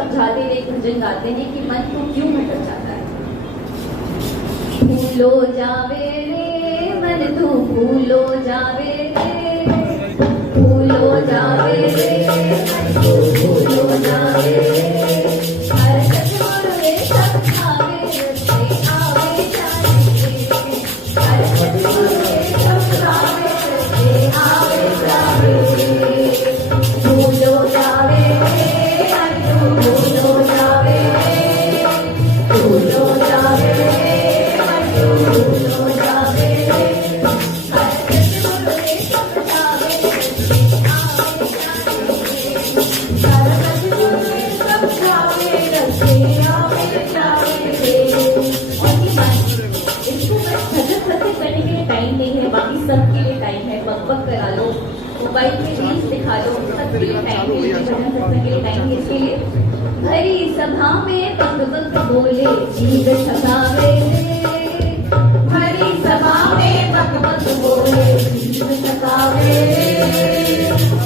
समझाते हुए एक भजन गाते हैं कि मन को क्यों भटक जाता है। भूलो जावे रे मन तू भूलो जावे रे, भूलो जावे रे मन तू भूलो जावे रे, हर सतगुरु रे समझावे रस्ते आवे जाने रे, हर सतगुरु रे समझावे रस्ते आवे जाने रे। भूलो जावे रे मन तू भूलो जावे रे, भूलो जावे रे मन तू भूलो जावे रे, हर सतगुरु रे समझावे रस्ते आवे जाने रे, हर सतगुरु रे समझावे रस्ते आवे जाने रे। और ये बात इसको बस भजन करने के लिए टाइम नहीं है, बाकी सबके लिए टाइम है। बकबक करा लो, मोबाइल में रील्स दिखा लो, सबके लिए टाइम है, लेकिन भजन करने के लिए टाइम है। इसके लिए हरी सभा में बकबक बोले जीव सतावे रे, हरी सभा में बकबक बोले जीव सतावे रे,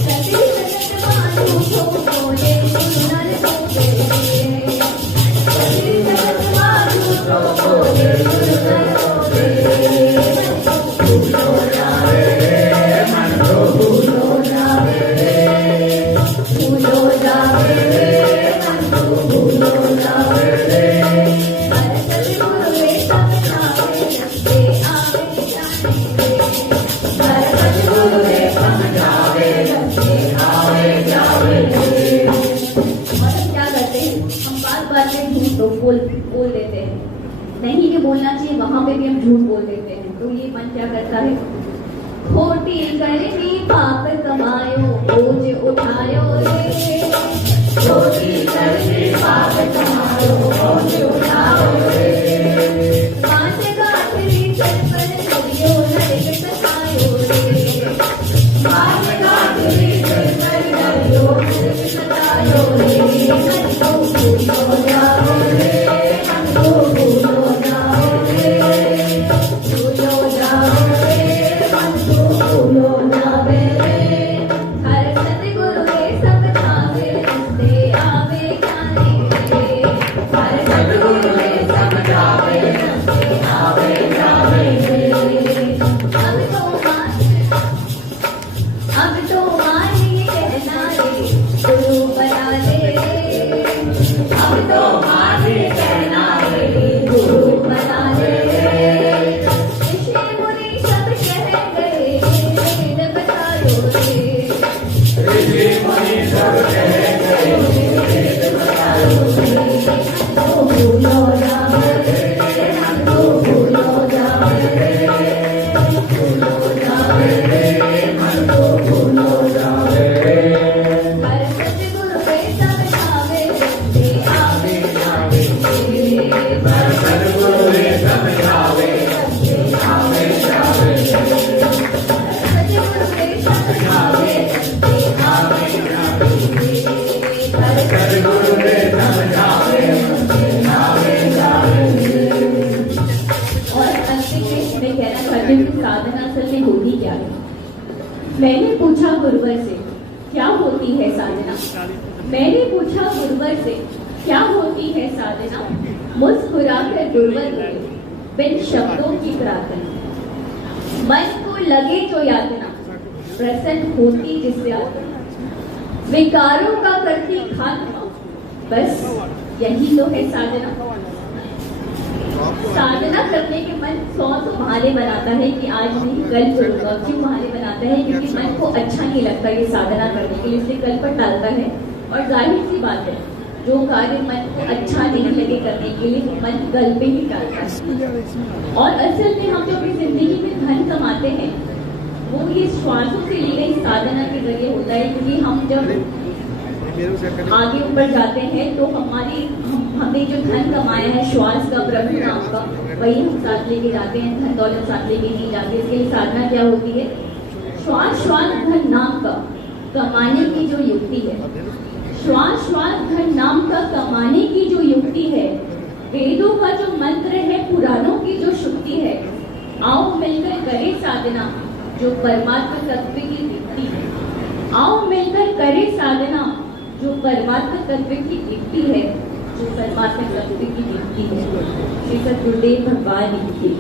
सती सतत मानू को बोले सुनर होवे रे, सती सतत मानू को बोले सुनर होवे रे। भूलो जावे रे मन को भूलो जावे रे, भूलो जावे रे मन को भूलो जावे रे, हर सतगुरु रे समझावे रस्ते आवे जाने रे, हर सतगुरु रे समझावे रस्ते आवे जावे रे। और हम क्या करते हैं, हम बात बात में झूठ तो बोल देते हैं, नहीं ये बोलना चाहिए वहां पे भी हम झूठ बोल देते हैं। तो ये मन क्या करता है, खोटी करनी पाप कमायो बोझ उठायो रे, खोटी करनी पाप कमायो बोझ उठायो रे, पांच गांठरी सर पर करियो नरक सतायो रे, पांच गांठरी सर पर करियो नरक सतायो रे। मन को भूलो जाओ रे, मन को भूलो जाओ रे, भूलो जाओ रे मन को भूलो जावे रे, हर सतगुरु रे समझावे रस्ते आवे जाने रे, हर सतगुरु रे समझावे रस्ते आवे जावे रे। अब तो मान ये कहना रे गुरु बना ले रे, अब तो मान ये कहना रे गुरु बना ले रे, ऋषि मुनि सब कह गए वेद बतायो रे, ऋषि मुनि सब कह गए वेद बतायो रे। तो भूलो जावे रे मन को भूलो जावे रे, भूलो जावे रे मन को भूलो जावे रे, हर सतगुरु रे समझावे रस्ते आवे जावे रे, हर सतगुरु रे समझावे रस्ते आवे जावे रे, हर सतगुरु रे समझावे रस्ते आवे जावे रे, हर सतगुरु रे समझावे रस्ते आवे जावे रे। और अंतिम में मैं कहना चाहती हूँ कि साधना असल में होती क्या है। मैंने पूछा गुरुवर से क्या होती है साधना, मैंने पूछा गुरुवर से क्या होती है साधना, मुस्कुराकर गुरुवर बोले बिन शब्दों की प्रार्थना, मन को लगे जो यातना प्रसन्न होती जिससे आत्मा, विकारों का करती खात्मा, बस यही तो है साधना। साधना करने के मन 100 बहाने बनाता है कि आज नहीं कल करूंगा। क्यों बहाने बनाता है? क्योंकि मन को अच्छा नहीं लगता ये साधना करने के लिए, इसलिए कल पर टालता है। और जाहिर सी बात है, जो कार्य मन को अच्छा नहीं लगे करने के लिए मन कल पे ही टालता है। और असल में हम जो अपनी जिंदगी में धन कमाते हैं वो ये श्वासों से ली गई साधना के जरिए होता है। क्योंकि हम जब आगे ऊपर जाते हैं तो हमने जो धन कमाया है श्वास का, प्रभु नाम का, वही हम साथ लेके जाते हैं। धन दौलत साथ लेके नहीं जाते। इसके लिए साधना क्या होती है? श्वास श्वास धन नाम का कमाने की जो युक्ति है, श्वास श्वास धन नाम का कमाने की जो युक्ति है, वेदों का जो मंत्र है, पुराणों की जो शुक्ति है, आओ मिलकर करें साधना जो परमात्मा तत्व की दीप्ति है। आओ मिलकर करें साधना जो परमात्मा तत्व की दीप्ति है, जो परमात्मा तत्व की दीप्ति है, श्री सद्गुरुदेव भगवान की।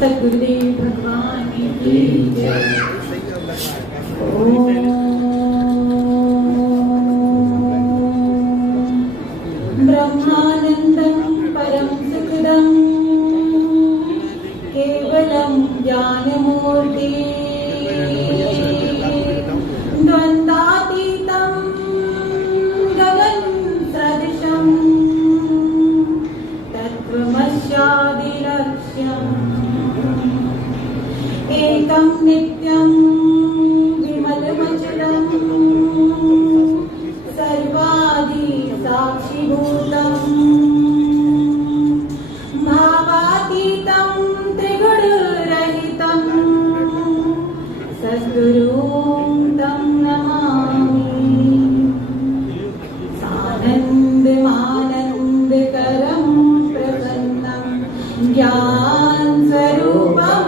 सद्गुरुदेव भगवान की जय। ब्रह्मानंदं परम सुखदं केवलं ज्ञानमूर्ति द्वन्द्वातीतं गगन सदृशं तत्त्वमस्यादिलक्ष्यम् एकं नित्यं विमलमचलं सर्वादि साक्षिभूतं भावातीतं त्रिगुणरहितं सद्गुरुं तं नमामि। सानन्दमानन्दकरं प्रसन्नं ज्ञानस्वरूपं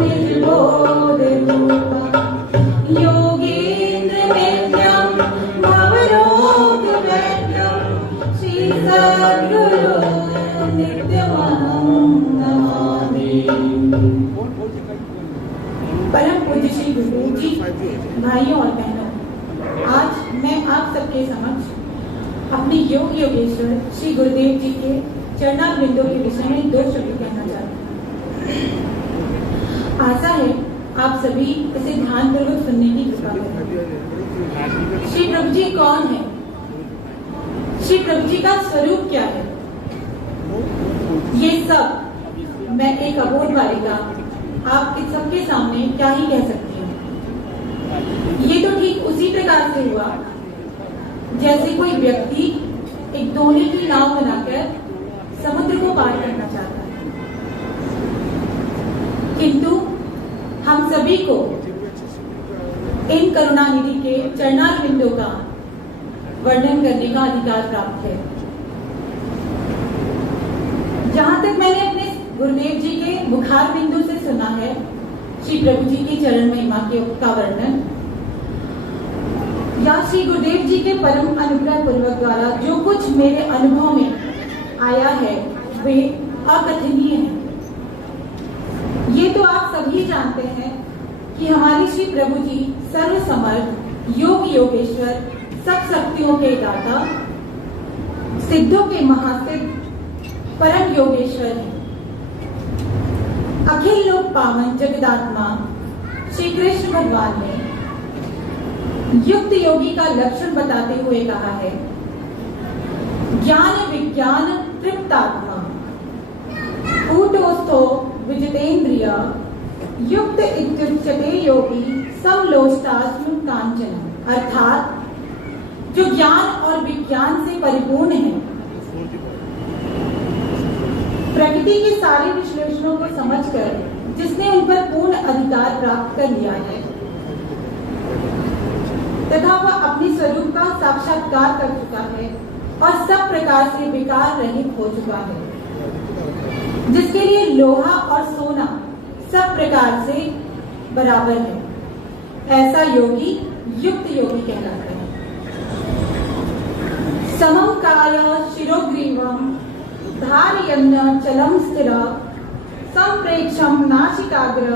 निर्बोधरूपं योगेन्द्रनित्यं भवरोगवैद्यं श्री सद्गुरु नित्यमहं नमामि। परम पूज्य श्री गुरुदेव जी, भाइयों और बहनों, आज मैं आप सबके समक्ष अपने योग योगेश्वर श्री गुरुदेव जी के चरणारविंदों के विषय में 2 शब्द कहना चाहती हूँ। आशा है आप सभी इसे ध्यानपूर्वक सुनने की कृपा करें। श्री प्रभु जी कौन है? श्री प्रभु जी का स्वरूप क्या है? ये सब मैं एक अबोध बालिका आप सबके सामने क्या ही कह सकती हूँ। ये तो ठीक उसी प्रकार से हुआ जैसे कोई व्यक्ति एक दोने की नाव बनाकर समुद्र को पार करना चाहता है, किंतु हम सभी को इन करुणानिधि के चरणारविंदों का वर्णन करने का अधिकार प्राप्त है। जहां तक मैंने अपने गुरुदेव जी के मुखार बिंदु से सुना है श्री प्रभु जी की चरण महिमा का वर्णन, या श्री गुरुदेव जी के परम अनुग्रह पूर्वक द्वारा जो कुछ मेरे अनुभव में आया है वे अकथनीय है। ये तो आप सभी जानते हैं कि हमारे श्री प्रभु जी सर्वसमर्थ, योग योगेश्वर, सब शक्तियों के दाता, सिद्धों के महासिद्ध, परम योगेश्वर हैं। अखिल लोक पावन जगदात्मा श्री कृष्ण भगवान ने युक्त योगी का लक्षण बताते हुए कहा है, ज्ञान विज्ञान तृप्तात्मा कूटस्थो विजितेन्द्रिय युक्त इत्युच्यते योगी समलोष्टास्म कांचन। अर्थात जो ज्ञान और विज्ञान से परिपूर्ण है, प्रकृति के सारे विश्लेषणों को समझकर जिसने उन पर पूर्ण अधिकार प्राप्त कर लिया है तथा वह अपने स्वरूप का साक्षात्कार कर चुका है और सब प्रकार से विकार रहित हो चुका है, जिसके लिए लोहा और सोना सब प्रकार से बराबर है, ऐसा योगी युक्त योगी कहलाता है। समं काय शिरोग्रीवं धारयन् चलं स्थिर संप्रेक्षं नासिकाग्र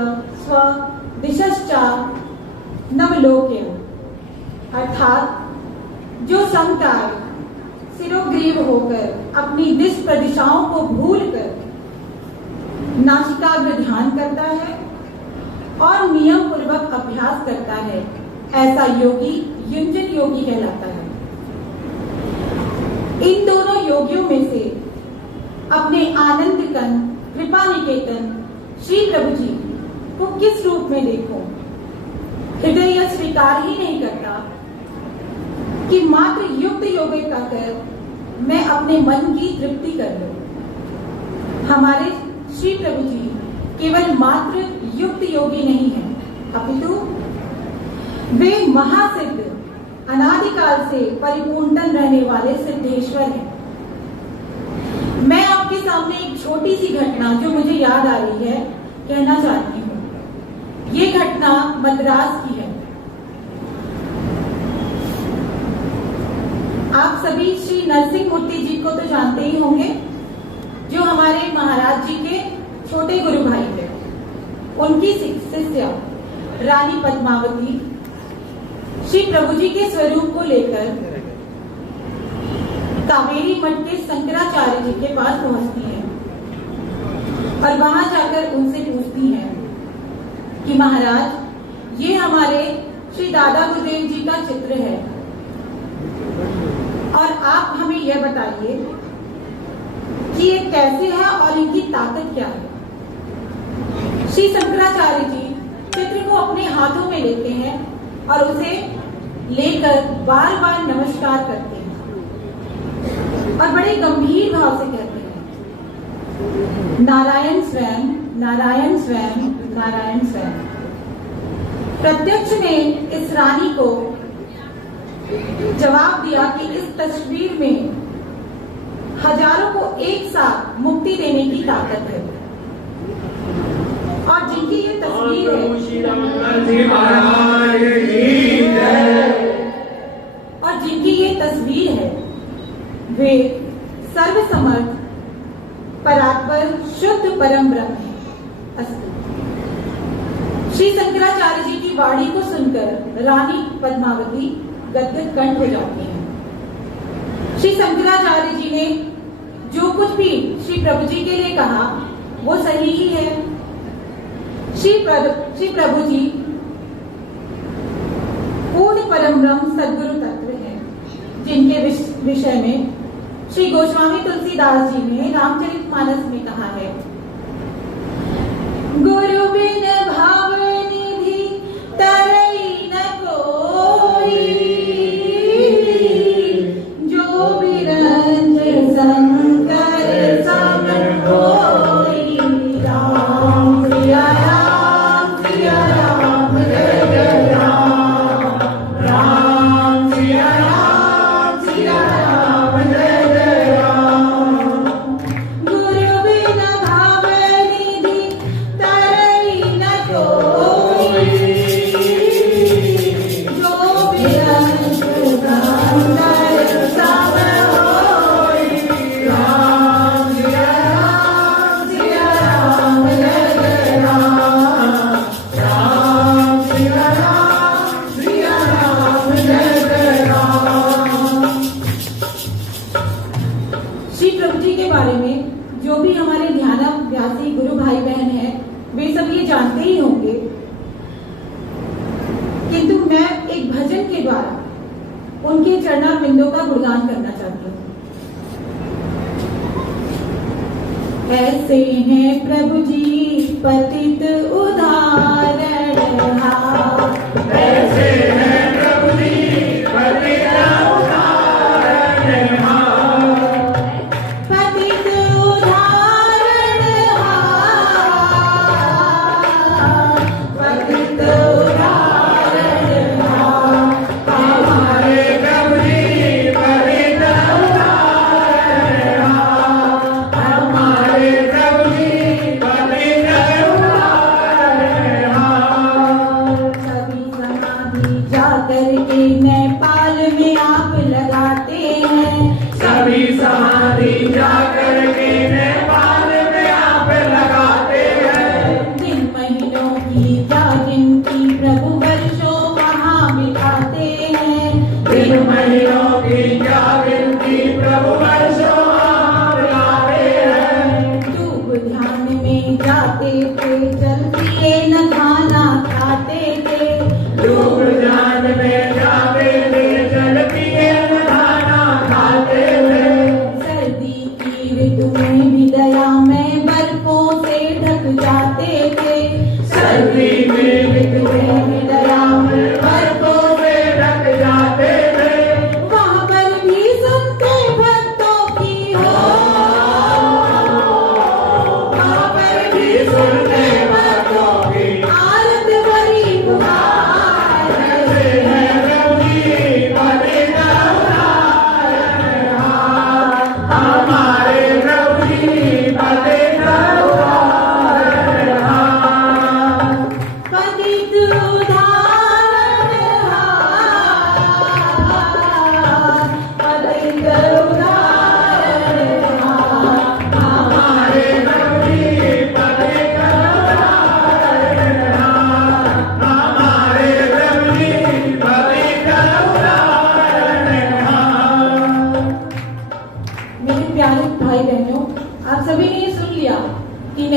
स्व दिशश्च नवलोक्य। अर्थात जो समकाय सिरोग्रीव होकर अपनी दिश प्रदिशाओं को भूलकर नासिकाग्र ध्यान करता है और नियम पूर्वक अभ्यास करता है, ऐसा योगी युंजन योगी कहलाता है। इन दोनों योगियों में से अपने आनंद कंद कृपा निकेतन श्री प्रभु जी को किस रूप में देखूं? हृदय यह स्वीकार ही नहीं करता कि मात्र युक्त योगी का कर मैं अपने मन की तृप्ति कर लूं। हमारे श्री प्रभु जी केवल मात्र युक्त योगी नहीं है, अपितु वे महासिद्ध अनादिकाल से परिपूर्णतन रहने वाले सिद्धेश्वर हैं। मैं आपके सामने एक छोटी सी घटना जो मुझे याद आ रही है कहना चाहती हूँ। ये घटना मद्रास की है। आप सभी श्री नरसिंह मूर्ति जी को तो जानते ही होंगे, जो हमारे महाराज जी के छोटे गुरु भाई थे। उनकी शिष्या रानी पद्मावती श्री प्रभु जी के स्वरूप को लेकर कावेरी मठ के शंकराचार्य जी के पास पहुंचती हैं और वहां जाकर उनसे पूछती हैं कि महाराज, ये हमारे श्री दादा गुरुदेव जी का चित्र है और आप हमें यह बताइए कि ये कैसे है और इनकी ताकत क्या है। श्री शंकराचार्य जी चित्र को अपने हाथों में लेते हैं और उसे लेकर बार बार नमस्कार करते हैं और बड़े गंभीर भाव से कहते हैं, नारायण स्वयं, नारायण स्वयं, नारायण स्वयं। प्रत्यक्ष ने इस रानी को जवाब दिया कि इस तस्वीर में हजारों को एक साथ मुक्ति देने की ताकत है और जिनकी ये तस्वीर है और जिनकी ये तस्वीर है वे सर्वसमर्थ परात्पर शुद्ध परम ब्रह्म है। अस्तु। श्री शंकराचार्य जी की वाणी को सुनकर रानी पद्मावती गदगद कंठ हो जाती हैं। श्री शंकराचार्य जी ने जो कुछ भी श्री प्रभु जी के लिए कहा वो सही ही है। श्री प्रभु जी पूर्ण परम ब्रह्म सदगुरु तत्व हैं, जिनके विषय में श्री गोस्वामी तुलसीदास जी ने रामचरितमानस में कहा है, गुरु बिन भाव निधि तरई न कोई, जो बिरंज शंकर सम होई। राम सिया राम सिया राम जय जय राम, राम सिया राम जय जय राम। गुरु बिन भाव निधि तरई न कोई, जो बिरंज शंकर सम होई। राम सिया राम जय जय राम, राम सिया राम जय जय राम। श्री प्रभु जी के बारे में जो भी हमारे ध्यानाभ्यासी गुरु भाई बहन हैं वे सब ये जानते ही होंगे, किंतु मैं एक भजन के द्वारा उनके चरणारविंदों का गुणगान करना चाहती हूँ। ऐसे हैं प्रभु जी पतित उदाहरण, ऐसे हैं प्रभु जी पतित उदाहरण, पतित उदाहरण, पतित उदाहरण। हमारे प्रभु जी पतित उदाहरण, हमारे प्रभु जी पतित उदाहरण। सभी समाधि जाकर के नेपाल में आप लगाते हैं, सभी समाधि जाकर के नेपाल में आप लगाते हैं। दिन महीनों की जागिन की प्रभु वर्षों वहाँ बिताते हैं, दिन महीनों की जागिन की प्रभु वर्षों वहाँ बिताते हैं। डूब ध्यान में जाते थे, जल पिए न खाना खाते थे, डूब ध्यान में जाते थे,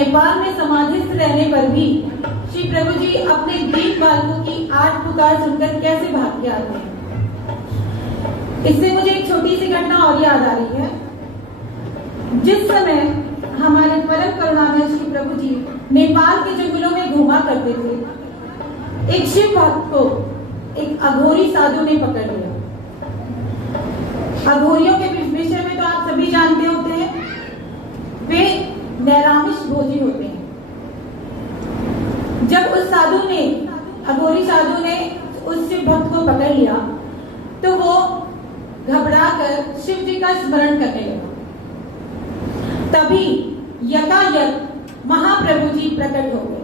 नेपाल में समाधिस्थ रहने पर भी श्री प्रभु जी अपने दीप बालकों की आर्त पुकार सुनकर कैसे भाग के आते हैं। इससे मुझे एक छोटी सी घटना और याद आ रही है। जिस समय हमारे परम करुणामय श्री प्रभु जी नेपाल के जंगलों में घूमा करते थे, एक शिव भक्त को एक अघोरी साधु ने पकड़ लिया। अघोरियों के विषय में तो आप सभी जानते होते हैं, वे नैरामिष भोजी होते हैं। जब उस अघोरी साधु ने उस शिव भक्त को पकड़ लिया तो वो घबराकर शिव जी का स्मरण करने लगा। तभी यकायक महाप्रभु जी प्रकट हो गए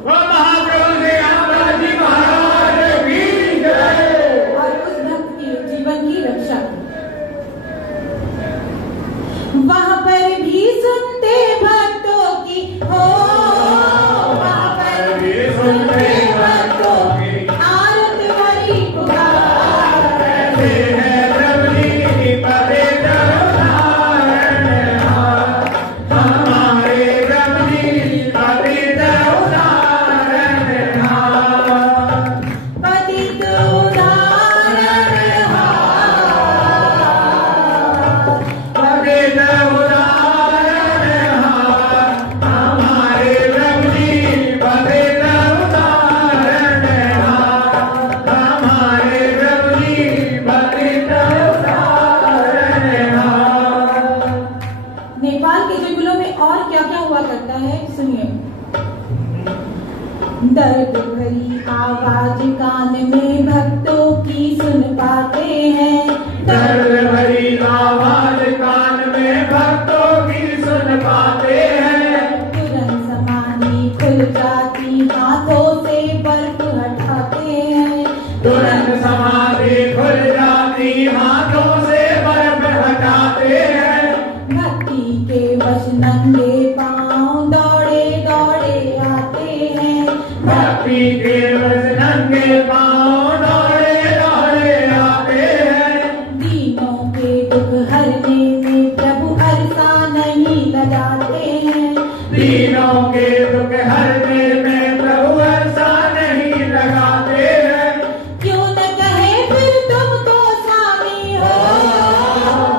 और उस भक्त के जीवन की रक्षा की। वहां पर भी सुनते भक्तों की हो, वहां पर भी सुनते भक्तों की आरत भरी पुकार। दर्द भरी आवाज कान में भक्तों की सुन पाते हैं, दर्द भरी आवाज कान में भक्तों की सुन पाते हैं। तुरंत समाधि खुल जाती हाथों से बर्फ हटाते हैं, तुरंत समाधि खुल जाती हाथों से बर्फ हटाते हैं। भक्ति के वश नंगे पांव दौड़े दौड़े आते हैं, भक्ति के वश नंगे पांव दौड़े दौड़े आते हैं। दीनों के दुख हरने में प्रभु अरसा नहीं लगाते हैं, दीनों के दुख हरने में प्रभु ऐसा नहीं लगाते हैं। क्यों न कहे फिर तुमको स्वामी हो,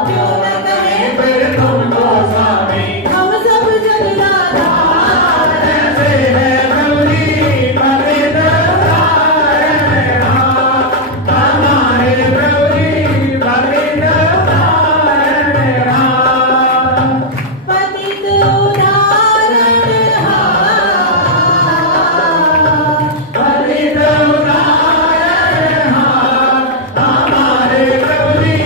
क्यों न कहे फिर तुमको स्वामी हम सब जगदाधार। ऐसे है गौरी पतित उद्धारण हार, हमारे गौरी पतित उद्धारण हार। पतित उदाहरण पतित उद्धारण हार, हमारे गौरी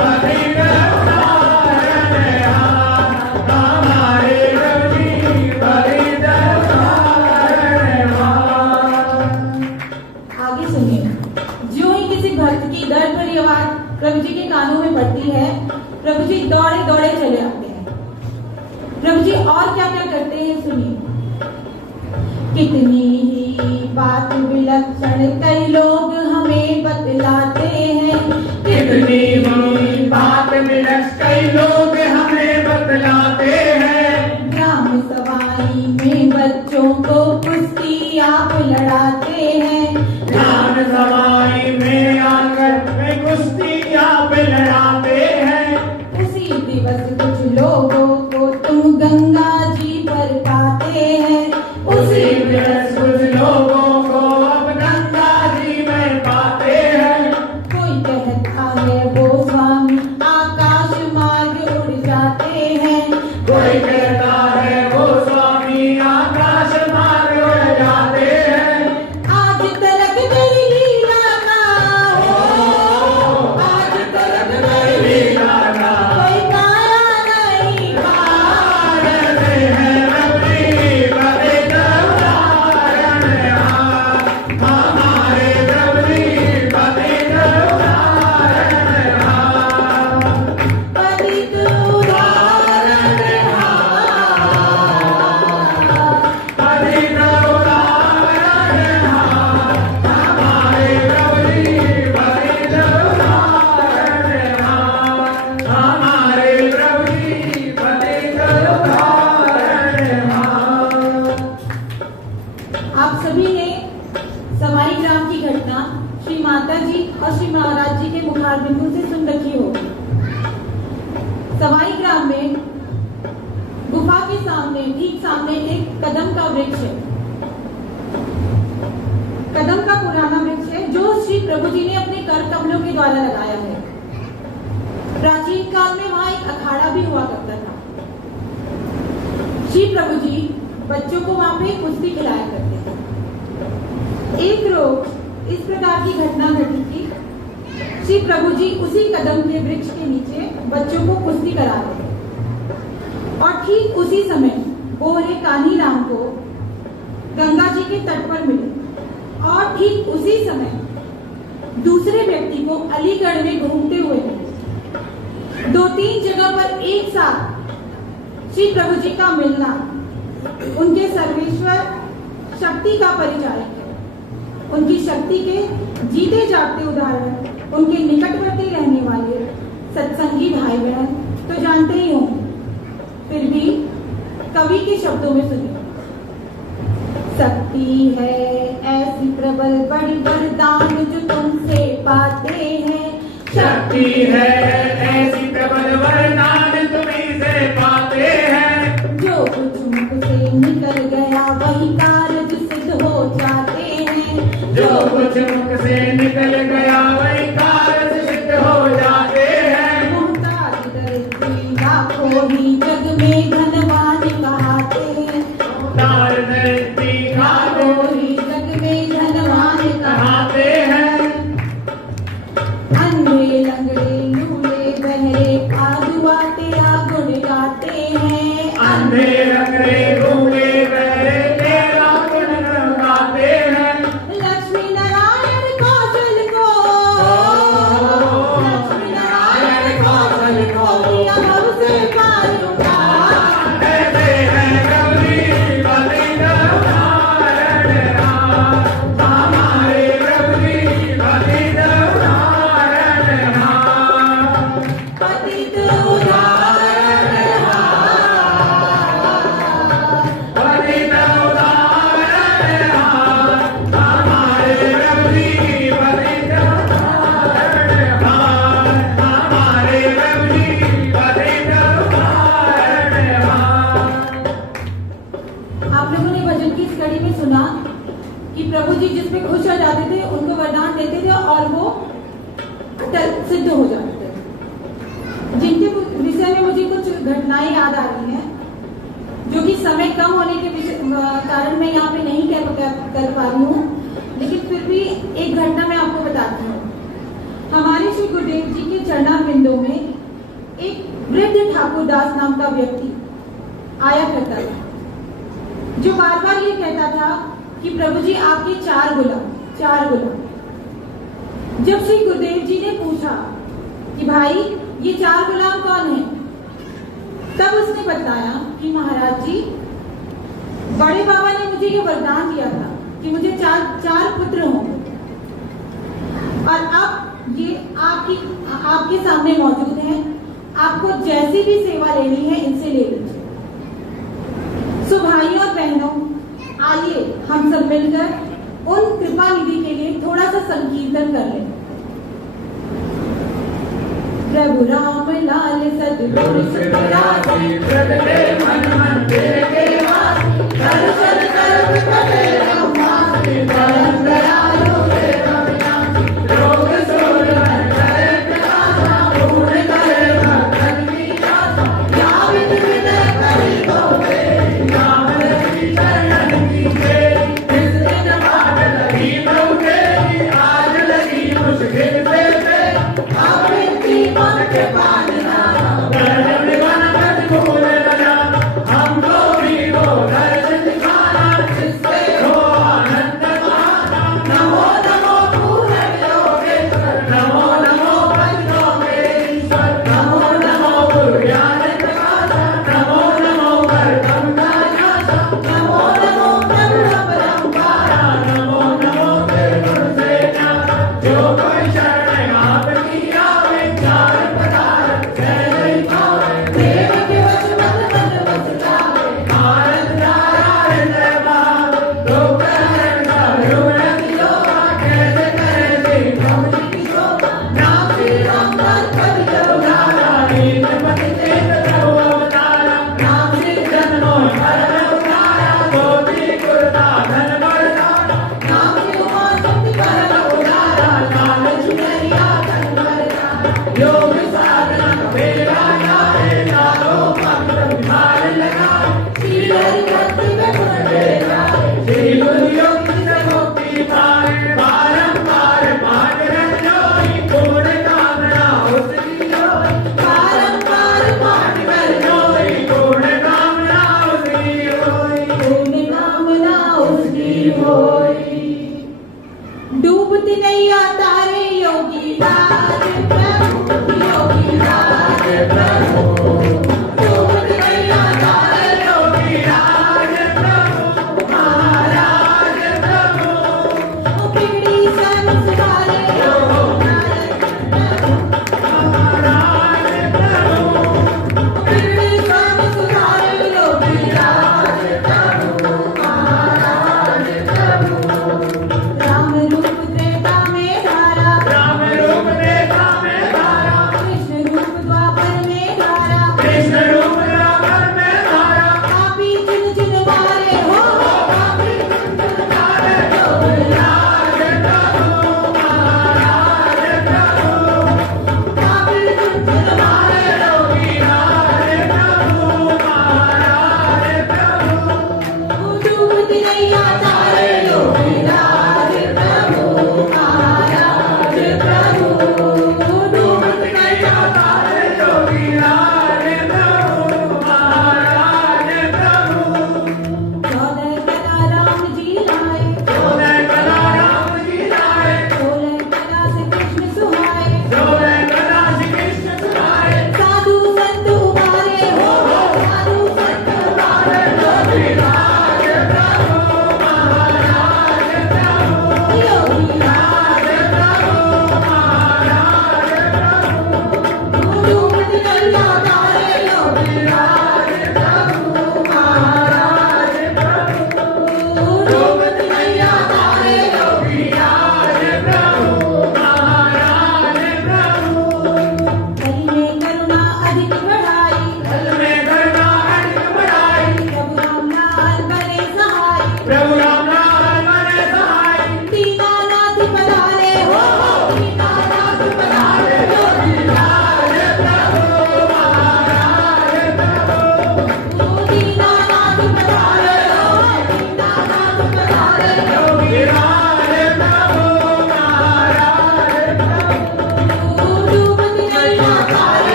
पतित उद्धारण हार, हमारे गौरी पतित उद्धारण हार। आगे सुनिए। ज्यों ही किसी भक्त की दर्द भरी आवाज प्रभु जी के कानों में पड़ती है, प्रभु जी दौड़े दौड़े चले आते हैं। प्रभु जी और क्या क्या करते हैं सुनिए। कितनी ही बात विलक्षण कई लोग हमें बतलाते हैं, कितनी ही बात विलक्षण कई लोग हमें बतलाते हैं। ग्राम सवाई में बच्चों को कुश्ती आप लड़ाते हैं, ज्ञान सवाई में आकर में कुश्ती आप लड़ाते हैं। उसी दिवस कुछ लोगों को तुम गंगा जी पर पाते हैं, उसी दिवस कुछ लोगों को अब गंगा जी में पाते हैं। कोई कहता है वो स्वामी आकाश मार्ग उड़ जाते हैं, कोई कहता है वो स्वामी आकाश मार्ग उड़ जाते हैं। आज तलक तेरी लीला का हो, जी के मुखार बिंदु से सुन रखी हो। सवाई ग्राम में गुफा के सामने, ठीक सामने एक कदम का वृक्ष है। कदम का पुराना वृक्ष है जो श्री प्रभु जी ने अपने कर कमलों के द्वारा लगाया है। प्राचीन काल में वहां एक अखाड़ा भी हुआ करता था। श्री प्रभु जी बच्चों को वहां पे कुश्ती खिलाया करते थे। एक रोज इस प्रकार की घटना घटी थी। श्री प्रभु जी उसी कदम के वृक्ष के नीचे बच्चों को कुश्ती करा रहे थे और ठीक उसी समय बोरे कान्ही राम को गंगा जी के तट पर मिले और ठीक उसी समय दूसरे व्यक्ति को अलीगढ़ में घूमते हुए मिले। 2-3 जगह पर एक साथ श्री प्रभु जी का मिलना उनके सर्वेश्वर शक्ति का परिचायक है। उनकी शक्ति के जीते जागते उदाहरण उनके निकटवर्ती रहने वाले सत्संगी भाई बहन तो जानते ही होंगे, फिर भी कवि के शब्दों में सुनिए। शक्ति है ऐसी प्रबल बड़ी वरदान जो तुमसे पाते हैं। शक्ति है ऐसी प्रबल वरदान तुम्हीं से पाते हैं। जो कुछ मुझसे निकल गया वही कार्य सिद्ध हो जाते हैं। जो कुछ मुख से निकल गया वही कार्य सिद्ध हो जाते हैं। मुहताज दरिद्री लाखों ही जग में धनवान कहाते हैं। मुहताज दरिद्री लाखों ही जग में धनवान कहाते हैं। अंधे लंगड़े लूले बहरे आदुआ तेरा गुण गाते हैं। अंधे लंगड़े लूले बहरे तेरा गुण गाते हैं। लक्ष्मी नारायण कौशल को, लक्ष्मी नारायण कौशल को अभव से पार उतार। ऐसे हैं गौरी बलि नारायण राम, हमारे गौरी बलि नारायण राम। पतित उदाहरण बलि नारायण राम, हमारे गौरी बलि नारायण राम, हमारे गौरी बलि नारायण राम। आप लोगों ने भजन की इस कड़ी में सुना कि प्रभु जी जिस पे खुश हो जाते थे उनको वरदान देते थे और वो सिद्ध हो जाते थे। जिनके विषय में मुझे कुछ घटनाएं याद आ रही हैं जो कि समय कम होने के कारण मैं यहाँ पे नहीं कर पा रही हूँ, लेकिन फिर भी एक घटना मैं आपको बताती हूँ। हमारे श्री गुरुदेव जी के चरणारविंदों में एक वृद्ध ठाकुर दास नाम का व्यक्ति आया करता था जो बार बार ये कहता था कि प्रभु जी आपके 4 गुलाम। जब श्री गुरुदेव जी ने पूछा कि भाई ये 4 गुलाम कौन है, तब उसने बताया कि महाराज जी बड़े बाबा ने मुझे ये वरदान दिया था कि मुझे 4 पुत्र होंगे और अब ये आपके सामने मौजूद हैं। आपको जैसी भी सेवा लेनी है इनसे ले लीजिए। सो भाइयों और बहनों, आइए हम सब मिलकर उन कृपा निधि के लिए थोड़ा सा संकीर्तन कर लें। प्रभु राम लाल सद्गुरु सिद्धरासी, प्रगटे मन मंदिर के वासी, दर्शन कर विपटे ब्रह्मासी, परम दयालु देव अविनाशी, रोग शोक हर करे प्रकाशा, पूर्ण करे भक्तन की आशा। या विधि विनय करी गोपे, नाम रखी चरणन की तेरी, इस दिन बाट लगी प्रभु तेरी, आज लगी मुश्किल से तेरी। आवृत्ति मन के पालना, दर्शन बन भूल न जा, हमको भी वो दर्शन दिखाना। योग साधना का बेड़ा गाए, चारों भक्त विहार लगाए, श्री हरि भक्ति में गुण गाए, श्री गुरु योग से मुक्ति पाए, बारंबार पाठ रट जोई, पूर्ण कामना उसकी होई, बारंबार पाठ कर जोई, पूर्ण कामना उसकी होई, पूर्ण कामना उसकी होई। डूबती नैया तारे योगी राज प्रभु, योगी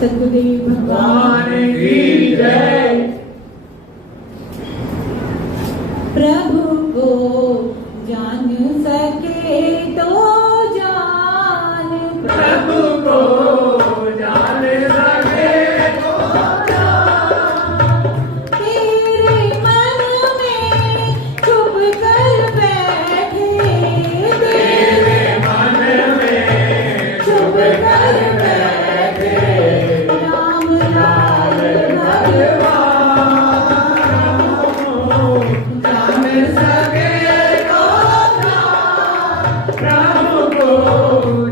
सद्गुरुदेव भगवान की जय। प्रभु को जान सके तो जान, प्रभु को जान सके तो जान, तेरे मन में छुप कर बैठे, तेरे मन में छुप कर बैठे राम लाल भगवान, जान सके तो जान, प्रभु को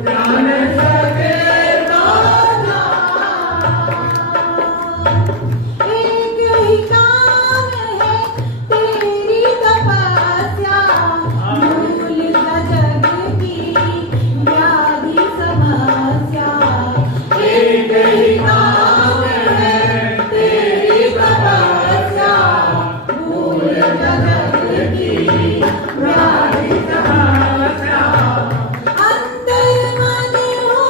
जान सके तो जान। एक ही काम है तेरी तपस्या, भूल जा जग की व्याधि समस्या। एक ही काम है तेरी तपस्या, भूल जा जग की व्याधि समस्या। अंतर मन हो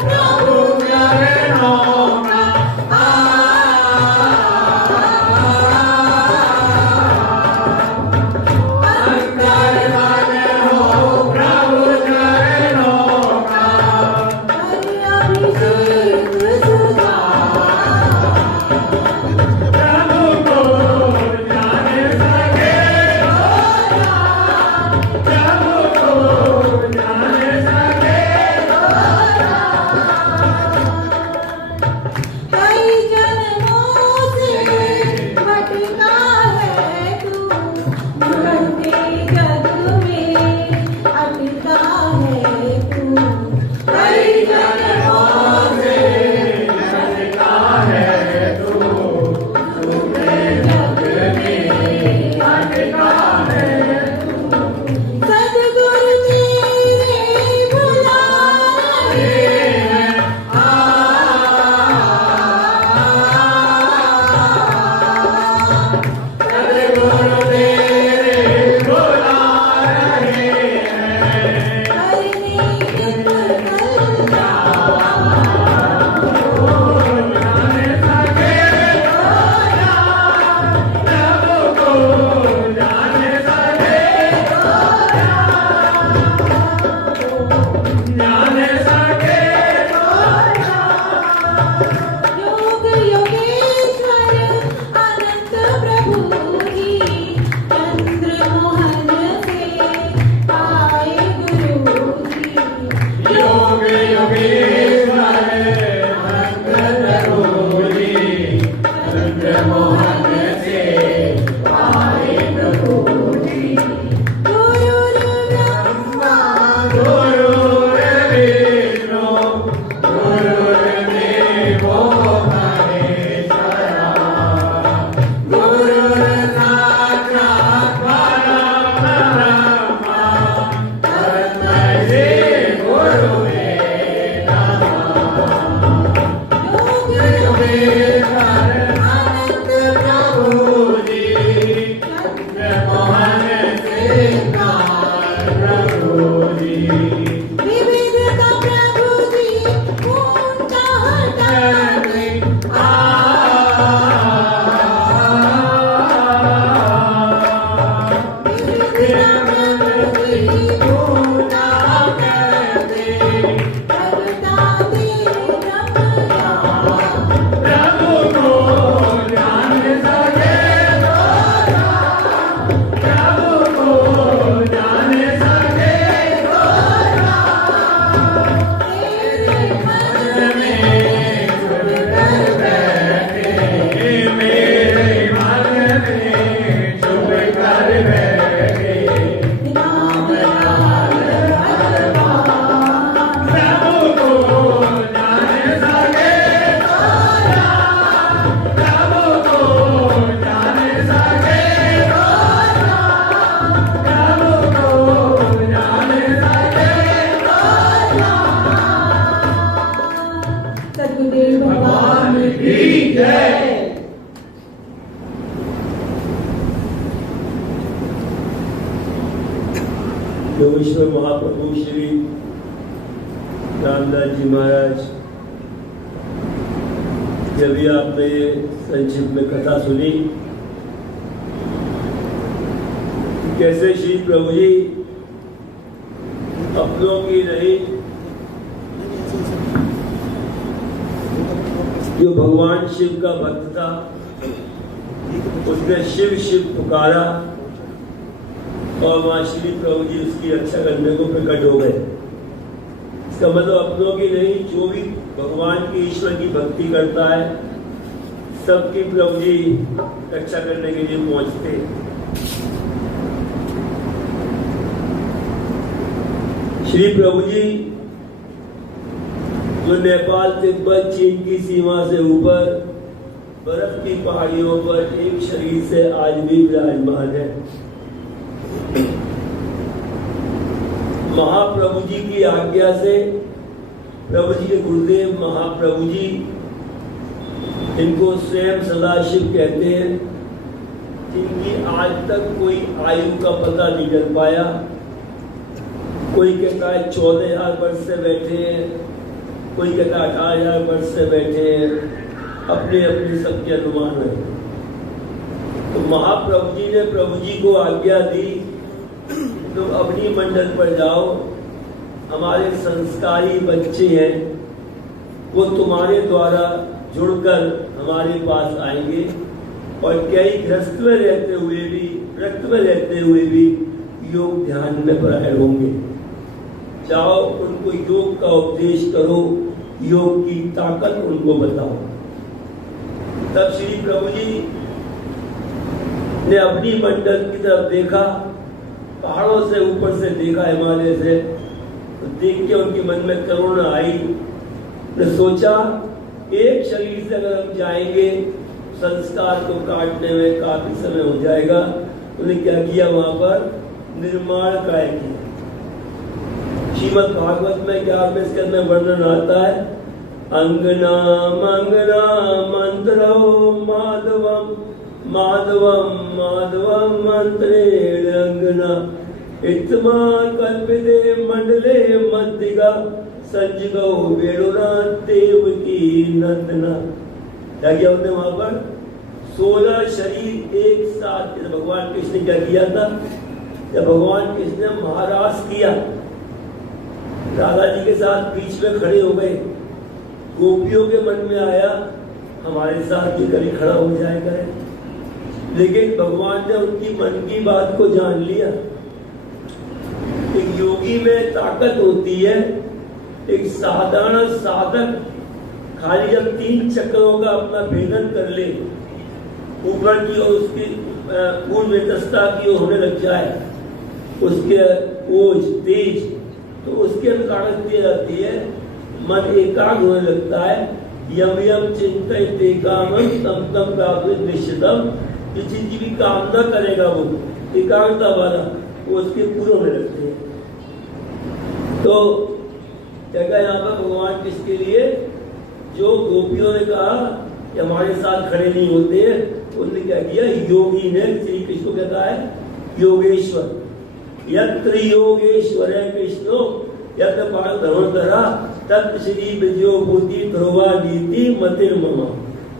प्रभु चरणों का अंतर मन हो प्रभु चरणों का, अभिषेक सुधा। प्रभु को जान सके तो जान, प्रभु को जान सके तो कई जन्मों से भटका है तू, ढूंढते जग में अटका है तू। कई जन्मों से भटका है तू, झूठे जग में अटका है तू। सद्गुरु तेरे बुला रहे सद्गुरु तेरे बुला रहे हैं, करने हित कल्याण। जान सके तो जान, प्रभु को जान सके तो जान सके तो योग योगेश्वर अनंत प्रभु जी, चंद्र मोहन से पाए गुरु जी। योग योगेश्वर अनंत प्रभु जी, चंद्रमोहन से पाए प्रभु जी। गुरुर्ब्रह्मा गुरुर्विष्णु गुरुर्देवो महेश्वरा, गुरुर्साक्षात् परब्रह्म, तस्मै श्री गुरुवे नमः। योग योगेश्वर अनंत प्रभु जी, चंद्रमोहन से पाए प्रभु जी। विविधता प्रभु जी पूर्णता हटाते, विविधता प्रभु जी पूर्णता हटाते, करता दे ब्रह्म ज्ञान। प्रभु को जान सके तो जान, प्रभु को जान सके तो जान, तेरे मन में छुप कर बैठे, मेरे मन में छुप कर बैठे नाम लाल भगवान। प्रभु को जान सके तो जान, प्रभु को जान सके तो जान, प्रभु को जान सके तो जान। सद्गुरुदेव भगवान की जय। योगेश्वर महाप्रभु श्री रामदास जी महाराज कि अभी आपने ये संक्षिप्त में कथा सुनी कैसे श्री प्रभु जी अपनों की नहीं, जो भगवान शिव का भक्त था उसने शिव शिव पुकारा और वहां श्री प्रभु जी उसकी रक्षा करने को प्रकट हो गए। इसका मतलब अपनों की नहीं, जो भी भगवान की ईश्वर की भक्ति करता है सबकी प्रभु जी रक्षा करने के लिए पहुंचते। श्री प्रभु जी जो नेपाल तिब्बत चीन की सीमा से ऊपर बर्फ की पहाड़ियों पर एक शरीर से आज भी विराजमान है। महाप्रभु जी की आज्ञा से प्रभु जी के गुरुदेव महाप्रभु जी, इनको स्वयं सदाशिव कहते हैं, जिनकी आज तक कोई आयु का पता नहीं चल पाया। कोई कहता है 14,000 वर्ष से बैठे हैं, कोई कहता है 18,000 वर्ष से बैठे हैं, अपने अपने सबके अनुमान है। तो महाप्रभु जी ने प्रभु जी को आज्ञा दी, तुम अपनी मंडल पर जाओ, हमारे संस्कारी बच्चे हैं वो तुम्हारे द्वारा जुड़कर हमारे पास आएंगे और कई ग्रस्त में रहते हुए भी, रक्त में रहते हुए भी योग ध्यान में परायण होंगे। जाओ उनको योग का उपदेश करो, योग की ताकत उनको बताओ। तब श्री प्रभु जी ने अपनी मंडल की तरफ देखा, पहाड़ों से ऊपर से देखा, हिमालय से, तो देख के उनके मन में करुणा आई। ने सोचा एक शरीर से अगर हम जाएंगे संस्कार को काटने में काफी समय हो जाएगा। उन्हें क्या किया, वहां पर निर्माण कार्य किया। श्रीमद् भागवत में 11वें स्कंद में वर्णन आता है, अंगना मंगना मंत्रो माधवम माधवम माधवम मंत्रेण अंगना इत्मा कल्पिते मंडले मध्तिका संजगो वेणुना देवकी नंदना। क्या किया उन्होंने वहां पर 16 शरीर एक साथ। भगवान कृष्ण ने क्या किया था, जब भगवान कृष्ण ने महाराज किया, राधा जी के साथ बीच में खड़े हो गए, गोपियों के मन में आया हमारे साथ भी कभी खड़ा हो जाए करे, लेकिन भगवान ने उनकी मन की बात को जान लिया। एक योगी में ताकत होती है, एक साधारण साधक खाली जब 3 चक्रों का अपना भेदन कर ले, ऊपर की ओर उसकी पूर्ण व्यवस्था की ओर होने लग जाए, उसके ओज तेज, तो उसके ताकत दी जाती है, मन एकाग्र होने लगता है। यम यम चिंतयते कामं तम तम प्राप्त निश्चितम। जिस चीज की कामना करेगा वो एकाग्रता वाला, वो उसके पूरे होने लगते हैं। तो जगह यहाँ पर भगवान किसके लिए, जो गोपियों ने कहा कि हमारे साथ खड़े नहीं होते हैं, उन्होंने क्या किया, योगी ने, श्री कृष्ण को कहता है योगेश्वर, यत्र योगेश्वर है कृष्णो यत्र पाद धनुर्धरा तत् श्री विजयो बुद्धि ध्रुवा नीति मतिर्मम।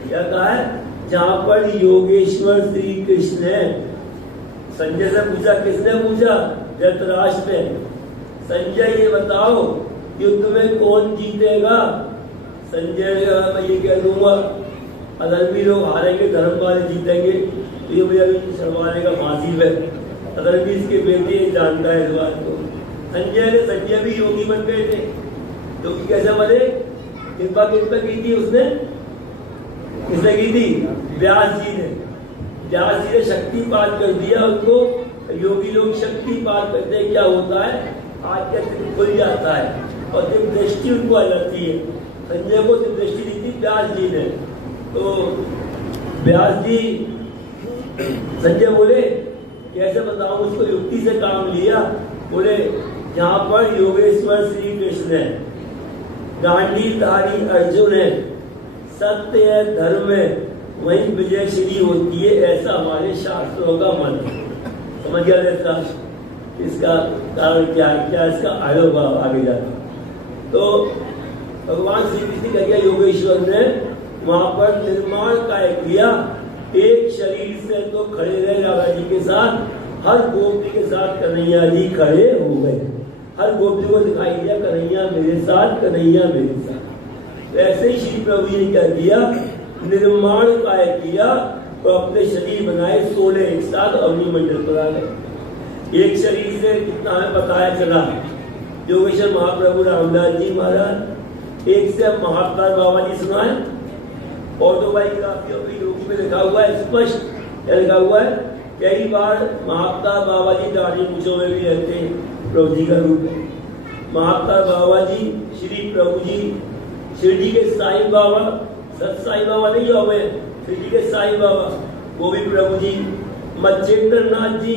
क्या कहा है, जहां पर योगेश्वर श्री कृष्ण है। संजय से पूछा, किसने पूछा, धृतराष्ट्र ने, संजय ये बताओ युद्ध में कौन जीतेगा। संजय ने कहा मैं ये कह दूंगा, अधर्मी लोग हारेंगे, धर्म वाले जीतेंगे। तो ये मुझे अभी शर्माने का फांसी में, अधर्मी इसके बेटे जानता है इस बात को। संजय भी योगी बन गए थे। योगी कैसे बने, कृपा की थी उसने, किसने की थी, व्यास जी ने। व्यास जी ने शक्तिपात कर दिया उनको। योगी लोग शक्तिपात करते हैं, क्या होता है, आध्यात्मिक खुल जाता है और दिव्य दृष्टि उनको आ जाती है। संजय को दिव्य दृष्टि दी थी व्यास जी ने। तो व्यास जी, संजय बोले कैसे बताऊं, उसको युक्ति से काम लिया। बोले यहाँ पर योगेश्वर श्री कृष्ण है, गांडीवधारी अर्जुन है, सत्य है, धर्म है, वही विजय श्री होती है, ऐसा हमारे शास्त्रों का मन। समझ गया इसका, इसका कारण क्या है, क्या इसका आगे जाता। तो भगवान श्री कृष्ण क्या किया, योगेश्वर ने वहां पर निर्माण कार्य किया। एक शरीर से तो खड़े रहे राधा जी के साथ, हर गोपी के साथ कन्हैया जी खड़े हो गए। हर गोपी को दिखाई दिया कन्हैया मेरे साथ, कन्हैया मेरे साथ। ऐसे ही श्री प्रभु जी ने क्या किया, निर्माण कार्य किया और अपने शरीर बनाए 16 एक साथ अग्नि मंडल पर आ गए। एक शरीर से कितना हमें बताया चला, योगेश्वर महाप्रभु रामदास जी महाराज, एक से महात्मा बाबा जी सुनाए। ऑटोबायोग्राफी योगी में लिखा हुआ है, स्पष्ट लिखा हुआ है, कई बार महात्मा बाबा जी दाढ़ी मूंछों में भी रहते हैं प्रभु जी का रूप है। महात्मा बाबा जी, श्री प्रभु जी, शिरडी के साईं बाबा, सत साईं बाबा नहीं हो गए, शिरडी के साईं बाबा, वो भी प्रभु जी। मच्छेंद्र नाथ जी,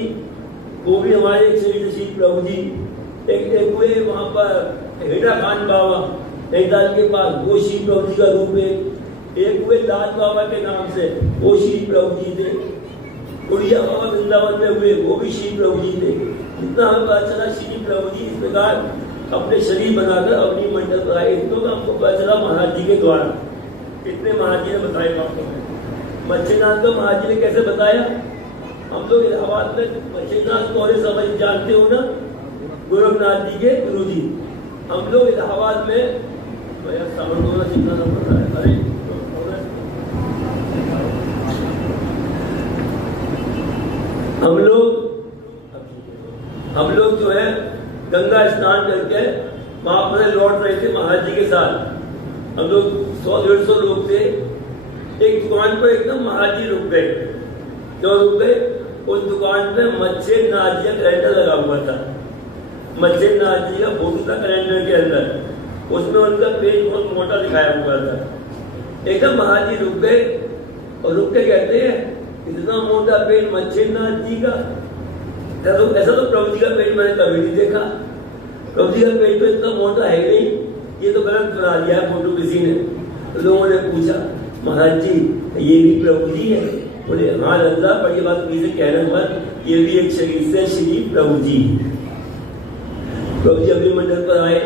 वो भी हमारे एक शरीर श्री प्रभु जी। एक हुए वहां पर हेडा खान बाबा नैनीताल के पास, वो श्री प्रभु जी का रूप है। एक हुए लाल बाबा के नाम से, वो श्री प्रभु जी थे। उड़िया बाबा वृंदावन में हुए, वो भी श्री प्रभु जी थे। इतना हमें पता चला श्री प्रभु जी इस प्रकार अपने शरीर बनाकर अपनी मंडल पर आए। इतना तो हमको पता चला महाराज जी के द्वारा। कितने महाराज जी ने बताया आपको। मच्छीनाथ को महाराज जी ने कैसे बताया, हम लोग इलाहाबाद में मच्छीनाथ को समझ जानते हो ना, गोरखनाथ जी के गुरु जी। हम लोग इलाहाबाद में कितना नंबर है, अरे हम लोग जो है गंगा स्नान करके वहां पर लौट रहे थे महाराज जी के साथ। हम लोग 100-150 लोग थे। एक दुकान पर एकदम महाराज जी रुक गए। क्यों रुक गए, उस दुकान पे मच्छेंद्र जी का कैलेंडर लगा हुआ था। मच्छेंद्र जी का फोटो था कैलेंडर के अंदर, उसमें उनका पेज बहुत मोटा दिखाया हुआ था। एकदम महाराज जी रुक गए और रुक के कहते हैं, इतना मोटा पेज मच्छेंद्र जी का, ऐसा तो प्रभु जी का पेज मैंने कभी नहीं देखा। प्रभु जी का पेज तो इतना मोटा है नहीं, ये तो गलत बना दिया है फोटो किसी ने। तो लोगों ने पूछा, महाराज जी ये भी प्रभु जी है? बोले हाँ अल्लाह, पर ये बात किसी कहना मत, ये भी एक शरीर से श्री प्रभु जी। प्रभु जी अग्नि मंडल पर आए।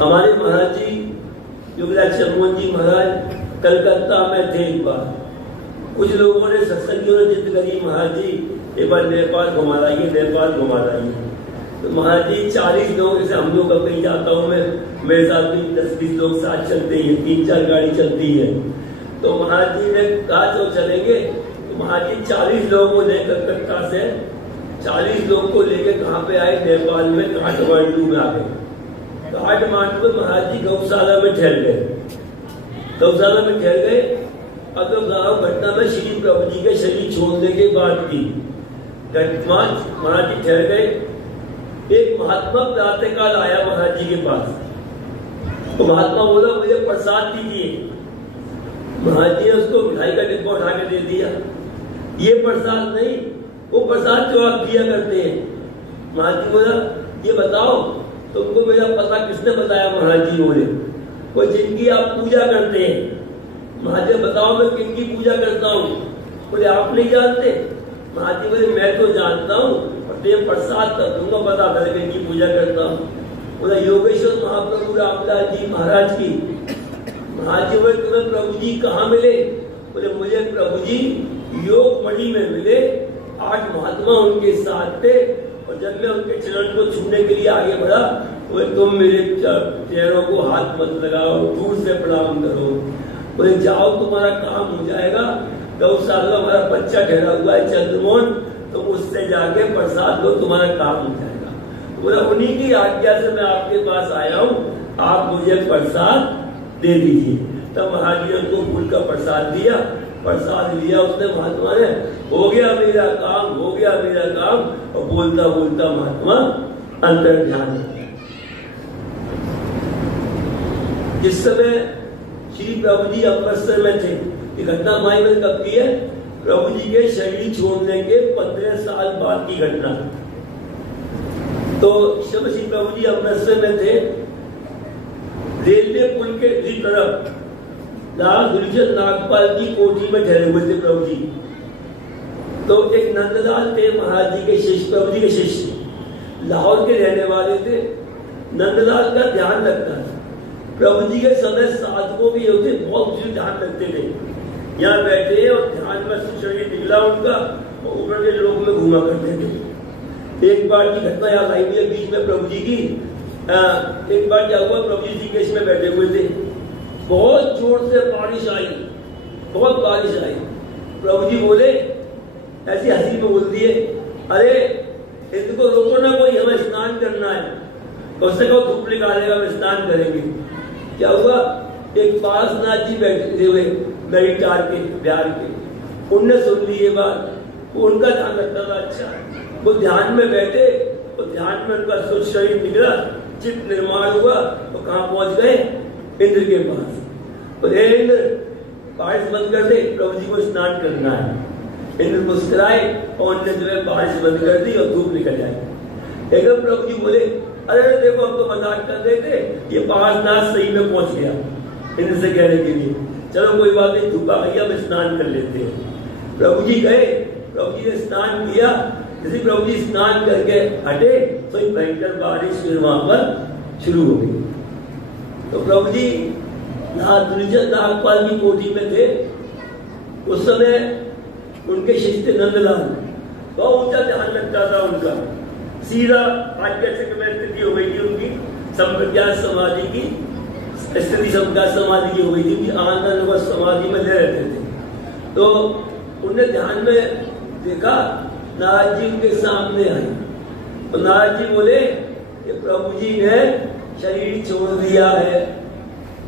हमारे महाराज जी योगीराज चंद्रमोहन जी महाराज कलकत्ता में थे। एक बार कुछ लोगों ने सत्संगियों ने जिद करी, महाराज जी एक बार नेपाल घुमा लाइए, नेपाल घुमा लाइए। तो महाराज जी 40 लोग, जैसे हम लोग कहीं जाता हूँ मैं, मेरे साथ भी 10-20 लोग साथ चलते हैं, 3-4 गाड़ी चलती है। तो महाराज जी ने कहा तो चलेंगे। तो महाराज जी 40 लोगों को लेकर कलकत्ता से 40 लोग को लेकर कहाँ पे आए, नेपाल में काठमांडू में आ गए। काठमांडू में महाराज जी गौशाला में ठहर गए। गौशाला में ठहर गए। अब तो गाँव घटना में श्री प्रभु जी के शरीर छोड़ने के बाद की महाराज जी ठहर गए। एक महात्मा प्रातःकाल आया महाराज जी के पास। तो महात्मा बोला मुझे प्रसाद दीजिए। महाराज जी ने उसको मिठाई का डिब्बा उठा के दे दिया। ये प्रसाद नहीं, वो प्रसाद जो आप दिया करते हैं। महाराज जी बोला ये बताओ तुमको मेरा पता किसने बताया? महाराज जी बोले वो जिनकी आप पूजा करते हैं। महाराज जी बताओ मैं किनकी पूजा करता हूँ? बोले आप नहीं जानते? महाराज जी बोले मैं तो जानता हूँ, और ये प्रसाद तुमको पता कर किनकी पूजा करता हूँ। बोला योगेश्वर महाप्रभु रामदास जी महाराज की। महाराज जी बोले तुम्हें प्रभु जी कहाँ मिले? बोले मुझे प्रभु जी योग मणि में मिले। 8 महात्मा उनके साथ थे, और जब मैं उनके चरण को छूने के लिए आगे बढ़ा, बोले तुम मेरे चेहरों को हाथ मत लगाओ, दूर से प्रणाम करो। बोले जाओ तुम्हारा काम हो जाएगा। गौशाला हमारा बच्चा ठहरा हुआ है चंद्रमोहन, तो उससे जाके प्रसाद लो, तुम्हारा काम हो जाएगा। बोला उन्हीं की आज्ञा से मैं आपके पास आया हूँ, आप मुझे प्रसाद दे दीजिए। तब महाराज जी ने उनको फूल का प्रसाद दिया। प्रसाद लिया उसने महात्मा ने, हो गया मेरा काम, हो गया मेरा काम। और बोलता बोलता महात्मा अंतर ध्यान हो गया। जिस समय श्री प्रभु जी अमृतसर में थे, ये घटना माई में कब की है? प्रभु जी के शरीर छोड़ने के 15 साल बाद की घटना। तो जब श्री प्रभु जी अमृतसर में थे, रेलवे पुल के दूसरी तरफ लाल गुलशन नागपाल की कोठी में ठहरे हुए थे प्रभु जी। तो एक नंदलाल थे महाराज जी के शिष्य, प्रभु जी के शिष्य, लाहौर के रहने वाले थे। नंदलाल का ध्यान रखता था। प्रभु जी के समय साधकों के होते बहुत ध्यान रखते थे। यहाँ बैठे और ध्यान में शरीर निकला उनका और ऊपर के लोग में घूमा करते थे। एक बार की घटना याद आई मुझे बीच में प्रभु जी की। एक बार क्या हुआ, प्रभु जी ऋषिकेश में बैठे हुए थे, बहुत जोर से बारिश आई, बहुत बारिश आई। प्रभु जी बोले, ऐसी हंसी में बोल दिए, अरे इनको रोको ना कोई, हमें स्नान करना है। तो उसने कहा धूप निकालेगा, हम स्नान करेंगे। क्या हुआ, एक पासनाथ जी बैठे हुए नैनीताल के बिहार के, उनने सुन ली ये बात, उनका ध्यान रखता था। अच्छा, वो ध्यान में बैठे और ध्यान में उनका सुख शरीर निकला, चित्त निर्माण हुआ, तो कहाँ पहुंच गए, इंद्र के पास। और इंद्र बारिश बंद कर दे, प्रभु जी को स्नान करना है। इंद्र मुस्कुराए और उनने जो है बारिश बंद कर दी और धूप निकल जाए। एकदम प्रभु जी बोले, अरे देखो हम तो मजाक कर रहे थे, ये पासनाथ सही में पहुंच गया। इंद्र से कहने के लिए, चलो कोई बात नहीं, धूप आ गई, हम स्नान कर लेते हैं। प्रभु जी गए, प्रभु जी ने स्नान किया। जैसे प्रभु जी स्नान करके हटे तो एक भयंकर बारिश फिर वहां पर शुरू हो गई। तो प्रभु जी नागपाल की कोठी में थे। उस समय उनके शिष्य नंदलाल, बहुत ऊंचा ध्यान लगता था उनका। सीधा आज्ञा चक्र में स्थिति हो गई थी उनकी, संप्रज्ञात समाधि की स्थिति, संप्रज्ञात समाधि की हो गई थी, उनकी आनंद व समाधि में ले रहते थे। तो उन्होंने ध्यान में देखा, नारद जी उनके सामने आए। तो नारद जी बोले कि प्रभु जी ने शरीर छोड़ दिया है।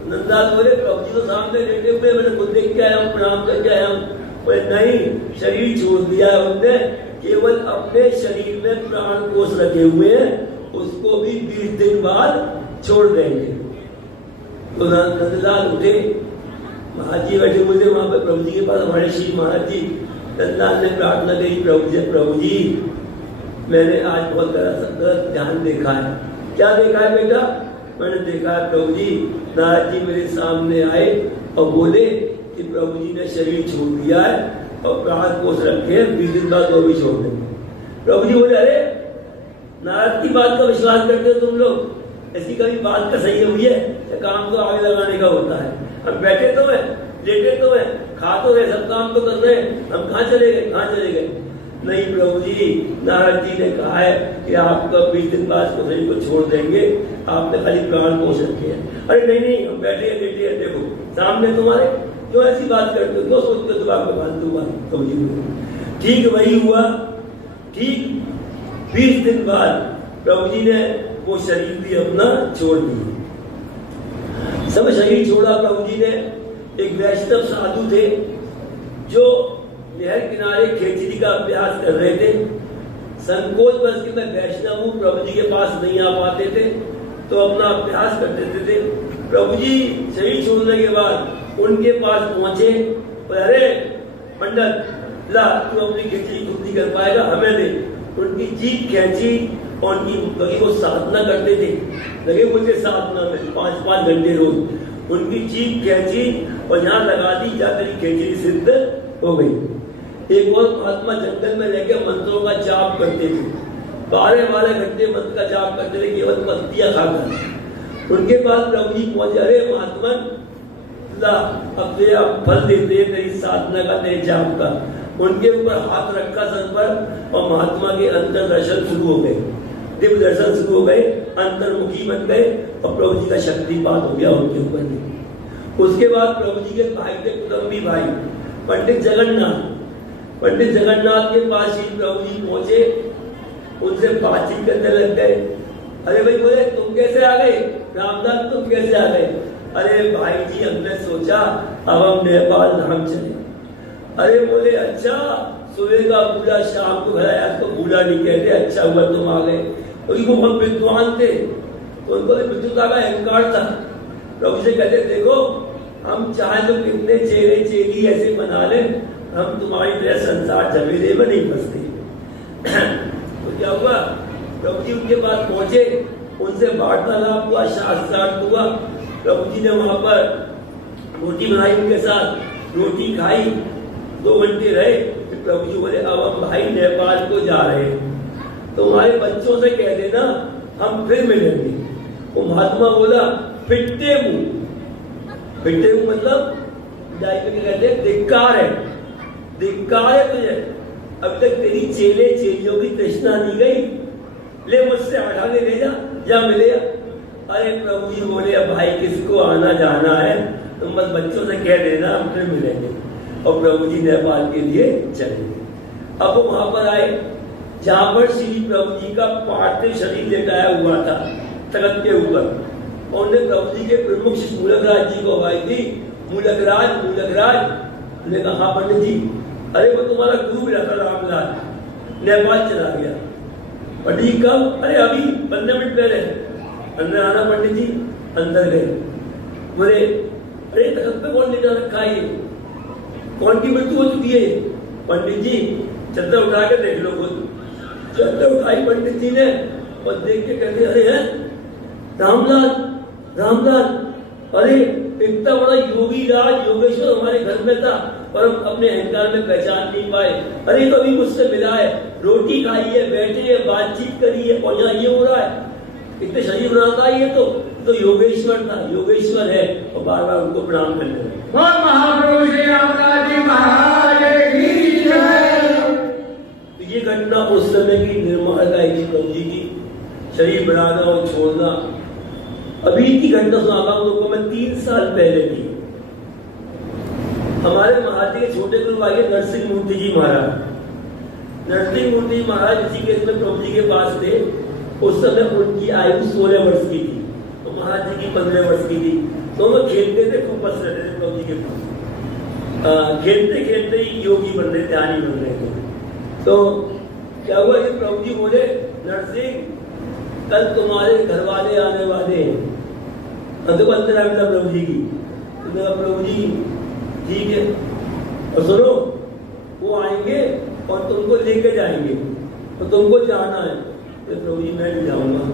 नंदलाल बोले, प्रभु जी तो सामने लेटे हुए, मैंने खुद देख के आया हूँ, प्रणाम करके आया हूँ। बोले नहीं, शरीर छोड़ दिया है उनने, केवल अपने शरीर में प्राण कोष रखे हुए हैं, उसको भी 20 दिन बाद छोड़ देंगे। तो नंदलाल उठे, महाराज जी बैठे हुए थे वहां पर प्रभु जी के पास, हमारे श्री महाराज जी। नंदलाल ने प्रार्थना करी, प्रभु जी मैंने आज बहुत गलत ध्यान देखा है। क्या देखा है बेटा? मैंने देखा है प्रभु जी, नारद जी मेरे सामने आए और बोले कि प्रभु जी ने शरीर छोड़ दिया है और प्राण कोष रखे हैं, 20 दिन बाद वो भी छोड़ देंगे। प्रभु जी बोले, अरे नारद की बात का विश्वास करते हो तुम लोग? ऐसी कभी बात का सही हुई है? काम तो आगे लगाने का होता है। हम बैठे तो है, लेटे तो है, खा तो रहे, सब काम तो कर रहे हैं, हम कहाँ चले गए, कहाँ चले गए? नहीं प्रभु जी, नारद जी ने कहा है कि आपका 20 दिन बाद शरीर को छोड़ देंगे, आपने खाली प्राण कोष रखे हैं। अरे नहीं नहीं, हम बैठे हैं, लेटे हैं, देखो सामने तुम्हारे, क्यों ऐसी बात करते हो, क्यों सोचते हो दिमाग में फालतू बात? प्रभु जी ठीक वही हुआ। ठीक 20 दिन बाद प्रभु जी ने वो शरीर भी अपना छोड़ दिया। सब शरीर छोड़ा प्रभु जी ने। एक वैष्णव साधु थे जो नहर किनारे खेचरी का अभ्यास कर रहे थे। संकोच बस कि मैं वैष्णव हूँ, प्रभु जी के पास नहीं आ पाते थे, तो अपना अभ्यास कर देते थे। प्रभु जी शरीर छोड़ने के बाद उनके पास पहुंचे, अरे पंडित ला, तू अपनी खिचड़ी खुद नहीं कर पाएगा, हमें दे। उनकी जीभ खींची और उनकी वो साधना करते थे, लगे मुझे साधना में 5-5 घंटे रोज। उनकी जीभ खींची और यहाँ लगा दी, जाकर खिचड़ी सिद्ध हो गई। एक और महात्मा जंगल में रहकर मंत्रों का जाप करते थे, 12-12 घंटे मंत्र का जाप करते थे, केवल पत्तियां खाकर। उनके पास प्रभु जी पहुंचे, अरे महात्मा अब तेरा फल देते हैं तेरी साधना का, तेरे जाप का। उनके ऊपर हाथ रखा सर पर और महात्मा के अंतर दर्शन शुरू हो गए, दिव्य दर्शन शुरू हो गए, अंतर्मुखी बन गए और प्रभु जी का शक्तिपात हो गया उनके ऊपर। उसके बाद प्रभु जी के भाई थे, कुटुंबी भाई पंडित जगन्नाथ के पास श्री प्रभु जी पहुंचे, उनसे बातचीत करने लग गए। अरे भाई बोले, तुम कैसे आ गए? रामदास तुम कैसे आ गए? अरे भाई जी, हमने सोचा अब हम नेपाल धाम चले। अरे बोले, अच्छा सुबह का बूढ़ा शाम को घर आया, तो बूढ़ा नहीं कहते, अच्छा हुआ तुम आ गए। क्योंकि वो बहुत विद्वान थे, तो उनको भी विद्वता का अहंकार था। प्रभु से कहते, देखो हम चाहे तो कितने चेहरे चेली ऐसे बना ले, हम तुम्हारी तरह संसार झमेले में नहीं फंसते। तो क्या हुआ, प्रभु जी उनके पास पहुंचे, उनसे वार्तालाप हुआ, शास्त्रार्थ हुआ। प्रभु जी ने वहां पर रोटी बनाई, उनके साथ रोटी खाई, 2 घंटे रहे। फिर प्रभु जी बोले, अब हम भाई नेपाल को जा रहे हैं, तुम्हारे बच्चों से कह देना हम फिर मिलेंगे। वो महात्मा बोला, फिट्टे मुंह। फिट्टे मुंह मतलब क्या कहते हैं, धिक्कार है तुझे। अब तक तेरी चेले चेलियों की तृष्णा नहीं गई, ले मुझसे हटा के ले जा मिले। अरे प्रभु जी बोले, अब भाई किसको आना जाना है तुम बस बच्चों से कह देना, हम फिर मिलेंगे। और प्रभु जी नेपाल के लिए चले गए। अब वो वहां पर आए जहां पर श्री प्रभु जी का पार्थिव शरीर लेटाया हुआ था तख्त के ऊपर। और उन्हें प्रभु जी के प्रमुख मूलकराज जी को आवाज दी, मूलकराज ने कहा, हाँ पंडित जी। अरे वो तुम्हारा गुरु मिला था रामलाल, नेपाल चला गया। पंडित जी कब? अरे अभी 15 मिनट पहले। अंदर आना पंडित जी। अंदर गए। बोले, अरे तख्त पे कौन लेटा रखा है, कौन की मृत्यु हो चुकी है? पंडित जी चद्दर उठा के देख लो खुद। चद्दर उठाई पंडित जी ने और देख के कहते, अरे है रामलाल। अरे इतना बड़ा योगी राज योगेश्वर हमारे घर में था, पर हम अपने अहंकार में पहचान नहीं पाए। अरे तो अभी मुझसे मिला है, रोटी खाई है, बैठे है, बातचीत करी है, और यहाँ ये हो रहा है। इतने शरीर बनाता है ये तो योगेश्वर था, योगेश्वर है। और बार बार उनको प्रणाम करने लगे। महाप्रभु श्री रामदास जी महाराज की जय। तो ये घटना उस समय की निर्माता है प्रभु जी की, शरीर बनाना और छोड़ना। अभी की घटना सुनाता हूं लोगों में 3 साल पहले की। हमारे महाराज के छोटे गुरु आगे नरसिंह मूर्ति जी महाराज। नरसिंह मूर्ति जी महाराज इसी केस में प्रभु जी के पास थे। उस समय उनकी आयु 16 वर्ष की थी, तो महाराज जी की 15 वर्ष की थी। दोनों खेलते थे, खूब मस्त रहते थे प्रभु जी के पास। खेलते खेलते ही योगी बन रहे, ध्यानी बन रहे थे। तो क्या हुआ कि प्रभु जी बोले, नरसिंह कल तुम्हारे घर वाले आने वाले हैं। अंदर प्रभु जी की। तो प्रभु जी ठीक है, और सुनो वो आएंगे और तुमको लेके जाएंगे, तो तुमको जाना है। तो प्रभु जी मैं नहीं जाऊंगा,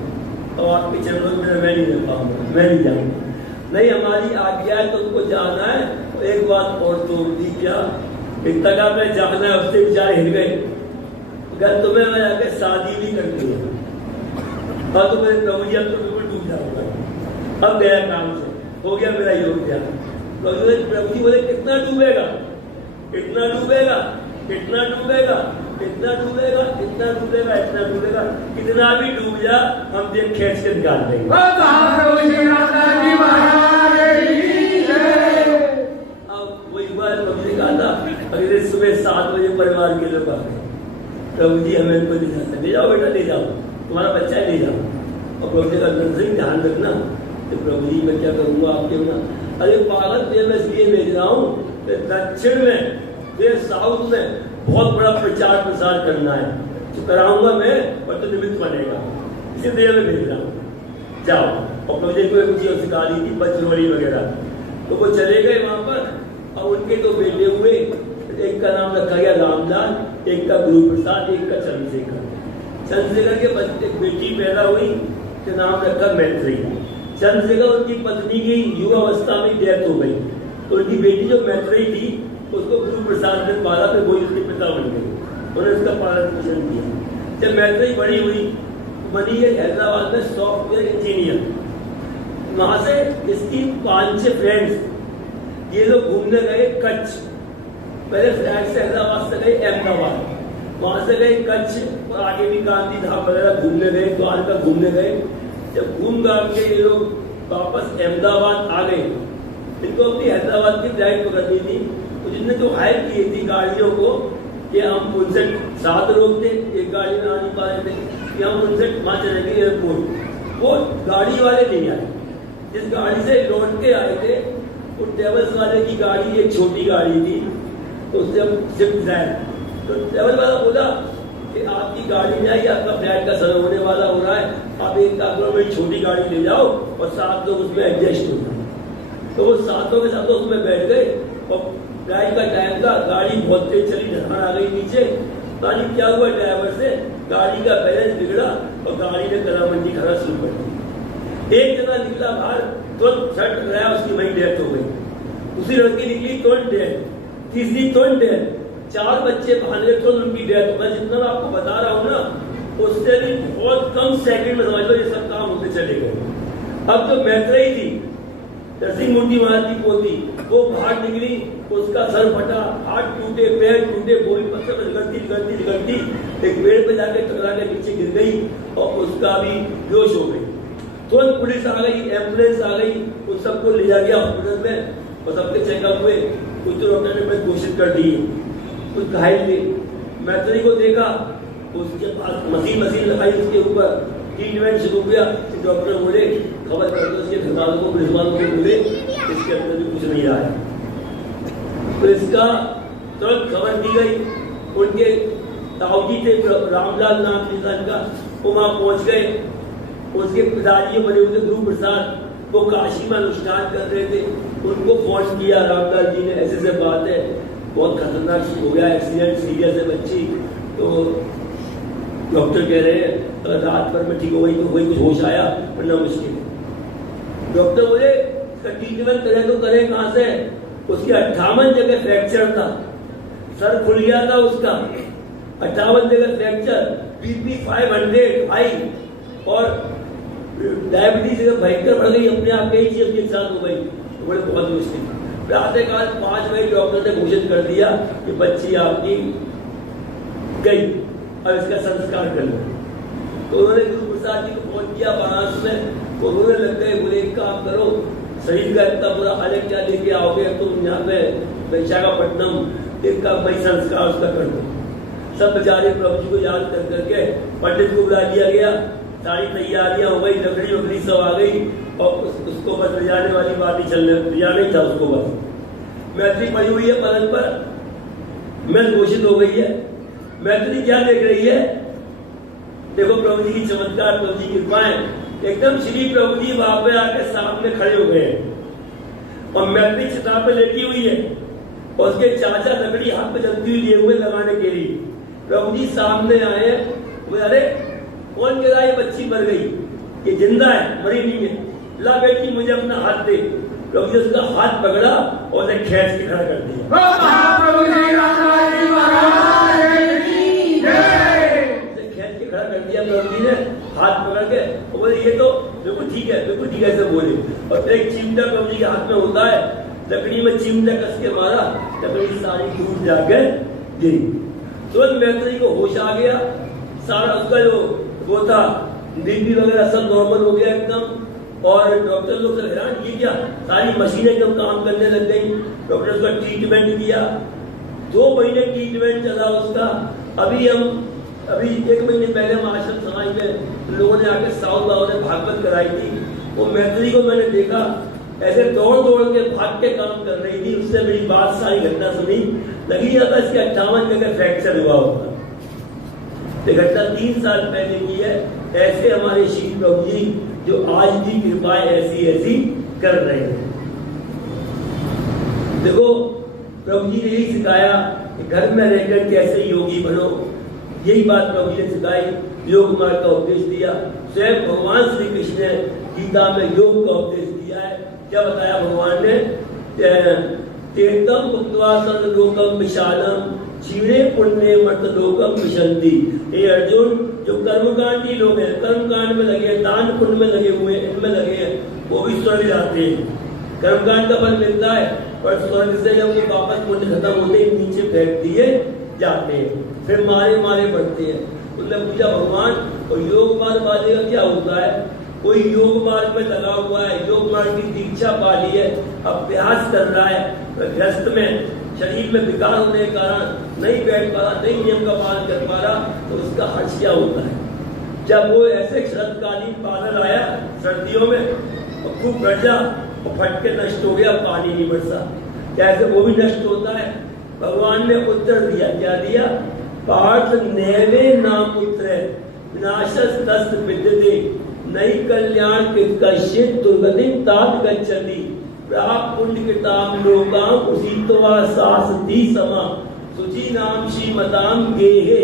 और आपके चरणों में मैं नहीं रह पाऊंगा, मैं नहीं जाऊंगा। नहीं, हमारी आज्ञा है, तुमको जाना है। तो एक बात और तो दी, क्या इतना का मैं जाना है, उससे विचार हिल गए। अगर तुम्हें मैं आके शादी भी करती है, और तो मेरे प्रभु जी अब तो बिल्कुल डूब जाऊंगा। अब गया काम से, हो गया मेरा योग ध्यान। प्रभु जी बोले, कितना डूबेगा, कितना डूबेगा, कितना डूबेगा, कितना डूबेगा, इतना डूबेगा, इतना डूबेगा, कितना भी डूब जा, हम देख खींच के निकाल देंगे। अब वही बात प्रभु जी कहा था, अगले सुबह 7 बजे परिवार के लोग आ गए। प्रभु जी हमें इनको ले जाते, ले जाओ बेटा, ले जाओ, तुम्हारा बच्चा ले जाओ। और प्रभु जी का ध्यान रखना। तो प्रभु जी मैं क्या करूंगा आपके बिना? अरे पागल, मैं इसलिए भेज रहा हूँ, दक्षिण में, साउथ में बहुत बड़ा प्रचार प्रसार करना है, तो कराऊंगा मैं, और तो निमित्त बनेगा, इसलिए मैं भेज रहा हूँ, जाओ। और प्रभु जी को कुछ सिखा दी थी, बचरोड़ी वगैरह। तो वो चले गए वहां पर, और उनके 2 बेटे हुए। एक का नाम रखा गया रामलाल, एक का गुरु प्रसाद, एक का चंद्रशेखर। चंद्रशेखर के बच्चे बेटी पैदा हुई, तो नाम रखा मैत्री। चंद्रशेखर उनकी पत्नी की युवावस्था में डेथ हो गई, तो उनकी बेटी जो मैत्री थी उसको गुरु प्रसाद ने पाला, फिर वही उसके पिता बन गए, उन्होंने उसका पालन पोषण किया। जब मैत्री बड़ी हुई, बनी है हैदराबाद में सॉफ्टवेयर इंजीनियर। वहां से इसकी 5-6 फ्रेंड्स ये लोग घूमने गए कच्छ। पहले फ्लैट से हैदराबाद से गए अहमदाबाद, वहां से गए कच्छ, और आगे भी गांधी धाम वगैरह घूमने गए, द्वारका घूमने गए। जब घूम घाम के ये लोग वापस अहमदाबाद आ गए, इनको अपनी हैदराबाद की फ्लाइट पकड़नी थी। तो जिनने जो हायर की थी गाड़ियों को, कि हम उनसे 7 लोग थे, एक गाड़ी में आ नहीं पा रहे थे, कि हम उनसे वहां चलेंगे एयरपोर्ट। वो गाड़ी वाले नहीं आए, जिस गाड़ी से लौट के आए थे वो ट्रेवल्स वाले की गाड़ी, एक छोटी गाड़ी थी, तो उससे हम शिफ्ट जाए। तो ट्रेवल वाला बोला कि आपकी गाड़ी में आई, आपका फ्लाइट का समय होने वाला हो रहा है, आप एक काम करो, मेरी छोटी गाड़ी ले जाओ और 7 लोग उसमें एडजस्ट हो जाए। तो वो 7 लोग के साथ उसमें बैठ गए, और फ्लाइट का टाइम था, गाड़ी बहुत तेज चली, ढलान आ गई नीचे। पानी क्या हुआ, ड्राइवर से गाड़ी का बैलेंस बिगड़ा और गाड़ी ने कलामंडी खाना शुरू कर दी। एक जना निकला बाहर, तुरंत छट गया, उसकी वही डेथ हो गई। दूसरी लड़की निकली, तुरंत डेथ, तीसरी तुरंत डेथ, 4 बच्चे बाहर गए, तुरंत उनकी डेथ। मैं जितना मैं आपको बता रहा हूँ ना, उससे भी बहुत कम सेकंड में समझ लो ये सब काम होते चले गए। अब जो मैत्री थी नरसिंह मूर्ति महाराज की पोती, वो बाहर निकली, उसका सर फटा, हाथ टूटे, पैर टूटे, वो भी पत्थर पर निकलती एक पेड़ पे जाके टकरा के नीचे गिर गई और उसका भी बेहोश हो गई। तुरंत पुलिस आ गई, एम्बुलेंस आ गई, उन सबको ले जा गया हॉस्पिटल में और सबके चेकअप हुए। कुछ तो डॉक्टर ने कोशिश कर दी, कुछ घायल थे। मैत्री को देखा, उसके पास मशीन लगाई, उसके ऊपर ट्रीटमेंट शुरू किया। डॉक्टर बोले खबर कर दो उसके घर वालों को, पुलिस वालों को बोले इसके अंदर भी कुछ नहीं रहा है। तो इसका तुरंत खबर दी गई। उनके ताऊजी थे रामलाल नाम इंसान का, वो वहां पहुंच गए। उसके पिताजी बने हुए थे ध्रुव प्रसाद, वो काशी में अनुष्ठान कर रहे थे। उनको फोन किया रामलाल जी ने, ऐसे बात है, बहुत खतरनाक हो गया, एक्सीडेंट सीरियस है बच्ची। तो डॉक्टर कह रहे हैं अगर रात भर में ठीक हो गई तो वही कुछ होश आया, वरना मुश्किल है। डॉक्टर बोले ट्रीटमेंट करें तो करें कहां से? उसकी 58 जगह फ्रैक्चर था, सर खुल गया था उसका, 58 जगह फ्रैक्चर, बीपी 500 हाई और डायबिटीज भयंकर बढ़ गई, अपने आप कई चीज के साथ हो गई। तो बोले बहुत मुश्किल। प्रातःकाल 5 बजे डॉक्टर ने घोषित कर दिया कि बच्ची आपकी गई, अब इसका संस्कार कर लो। तो उन्होंने गुरु प्रसाद जी को फोन किया वाराणसी में, वो रोने लग गए। बोले एक काम करो, शरीर का इतना बुरा हाल है, क्या लेके आओगे तुम यहाँ पे विशाखापट्टनम, एक का भाई संस्कार उसका कर दो। सब बेचारे प्रभु जी को याद कर करके पंडित को बुला लिया गया, सारी तैयारियां हो गई, लकड़ी वकड़ी सब आ गई और उसको बस ले जाने वाली बात ही चलने, ले जाना ही था उसको बस। मैत्री पड़ी हुई है पलंग पर, मैं घोषित हो गई है। मैत्री क्या देख रही है? देखो प्रभु जी की चमत्कार, प्रभु जी की कृपाएं। एकदम श्री प्रभु जी वहां पे आके सामने खड़े हो गए और मैत्री चिता पे लेटी हुई है और उसके चाचा लकड़ी हाथ पे जलती हुई लिए हुए लगाने के लिए। प्रभु जी सामने आए, बोले अरे कौन कह रहा है बच्ची मर गई, ये जिंदा है, मरी नहीं है, ला बेटी मुझे अपना हाथ दे। प्रभु जी उसका हाथ पकड़ा और उन्हें खींच के खड़ा कर दिया। खींच के खड़ा कर दिया प्रभु जी ने हाथ पकड़ के, और बोले ये तो बिल्कुल ठीक है, बिल्कुल ठीक है ऐसे बोले। और एक चिमटा प्रभु जी के हाथ में होता है, लकड़ी में चिमटा कस के मारा, लकड़ी सारी टूट जाकर गिरी। तुरंत मैत्री को होश आ गया, सारा उसका जो वो था बीपी वगैरह सब नॉर्मल हो गया एकदम। और डॉक्टर लोग हैरान, ये क्या, सारी मशीनें एकदम काम करने लग गई। डॉक्टर उसका ट्रीटमेंट किया, 2 महीने ट्रीटमेंट चला उसका। अभी 1 महीने पहले हम आश्रम समाज में लोगों ने आके साउथ बाबा ने भागवत कराई थी। वो मैत्री को मैंने देखा ऐसे दौड़ के भाग के काम कर रही थी, उससे मेरी बात सारी घटना सुनी, लगी जाता इसके 58 जगह फ्रैक्चर हुआ होता। घटना 3 साल पहले की है। ऐसे हमारे श्री प्रभु जी जो आज भी कृपाएं ऐसी कर रहे हैं। देखो प्रभु जी ने यही सिखाया कि घर में रहकर कैसे योगी बनो, यही बात प्रभु जी ने सिखाई, योग मार्ग का उपदेश दिया। स्वयं भगवान श्री कृष्ण ने गीता में योग का उपदेश दिया है। क्या बताया भगवान ने? तीर्थम उक्त्वा सर्वलोकम विशालम क्षीणे पुण्य मत लोकम विशंति। हे अर्जुन, जो कर्मकांडी लोग हैं, कर्मकांड में लगे हैं, दान पुण्य में लगे हुए हैं, इनमें लगे हैं, वो भी स्वर्ग जाते हैं। कर्मकांड का फल मिलता है, पर स्वर्ग से जब वो वापस पुण्य खत्म होते हैं नीचे फेंक दिए जाते हैं, फिर मारे बढ़ते हैं। उन्होंने पूछा भगवान, और योग मार्ग वाले का क्या होता है? कोई योग मार्ग में लगा हुआ है, योग मार्ग की दीक्षा पा ली है, अभ्यास कर रहा है, गृहस्थ में शरीर में विकार होने के कारण नहीं बैठ पा रहा, नहीं नियम का पालन कर पा रहा, तो उसका हर्ष क्या होता है? जब वो ऐसे शरतकालीन बादल आया सर्दियों में और खूब गरजा और फट के नष्ट हो गया, पानी नहीं बरसा, कैसे वो भी नष्ट होता है? भगवान ने उत्तर दिया, क्या दिया? पार्थ नैवे नाम उत्तरे विनाशस तस्त विद्यते नई कल्याण कश्चित दुर्गतिम तात गच्छति प्राप्त पुण्य कृताम लोकाम उसीतवा सासती समा सुचि नाम श्रीमताम गेहे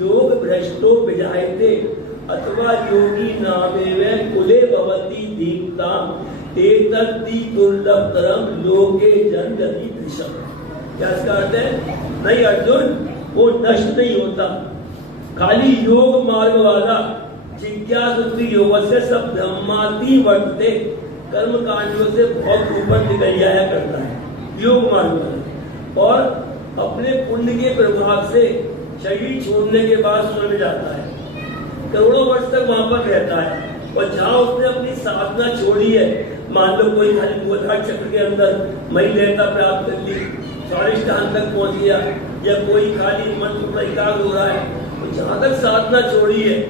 योग भ्रष्टो विजायते अथवा योगी नामेवे कुले भवति दीप्ताम एतद्धि दुर्लभतरम लोके जनगति दृशम। क्या इसका अर्थ है? नहीं अर्जुन, वो नष्ट नहीं होता, खाली योग मार्ग वाला जिज्ञासु योग से सब ब्रह्माति वर्तते, कर्म कांडों से बहुत ऊपर निकल जाया करता है योग मार्ग पर, और अपने पुण्य के प्रभाव से शरीर छोड़ने के बाद स्वर्ग में जाता है, करोड़ों वर्ष तक वहां पर रहता है। और जहाँ उसने अपनी साधना छोड़ी है, मान लो कोई खाली मूलाधार चक्र के अंदर महिलेता प्राप्त कर ली, स्वादिष्ठान तक पहुंच गया, या कोई खाली मंत्र पर एकाग्र हो रहा है, तो जहां तक साधना छोड़ी है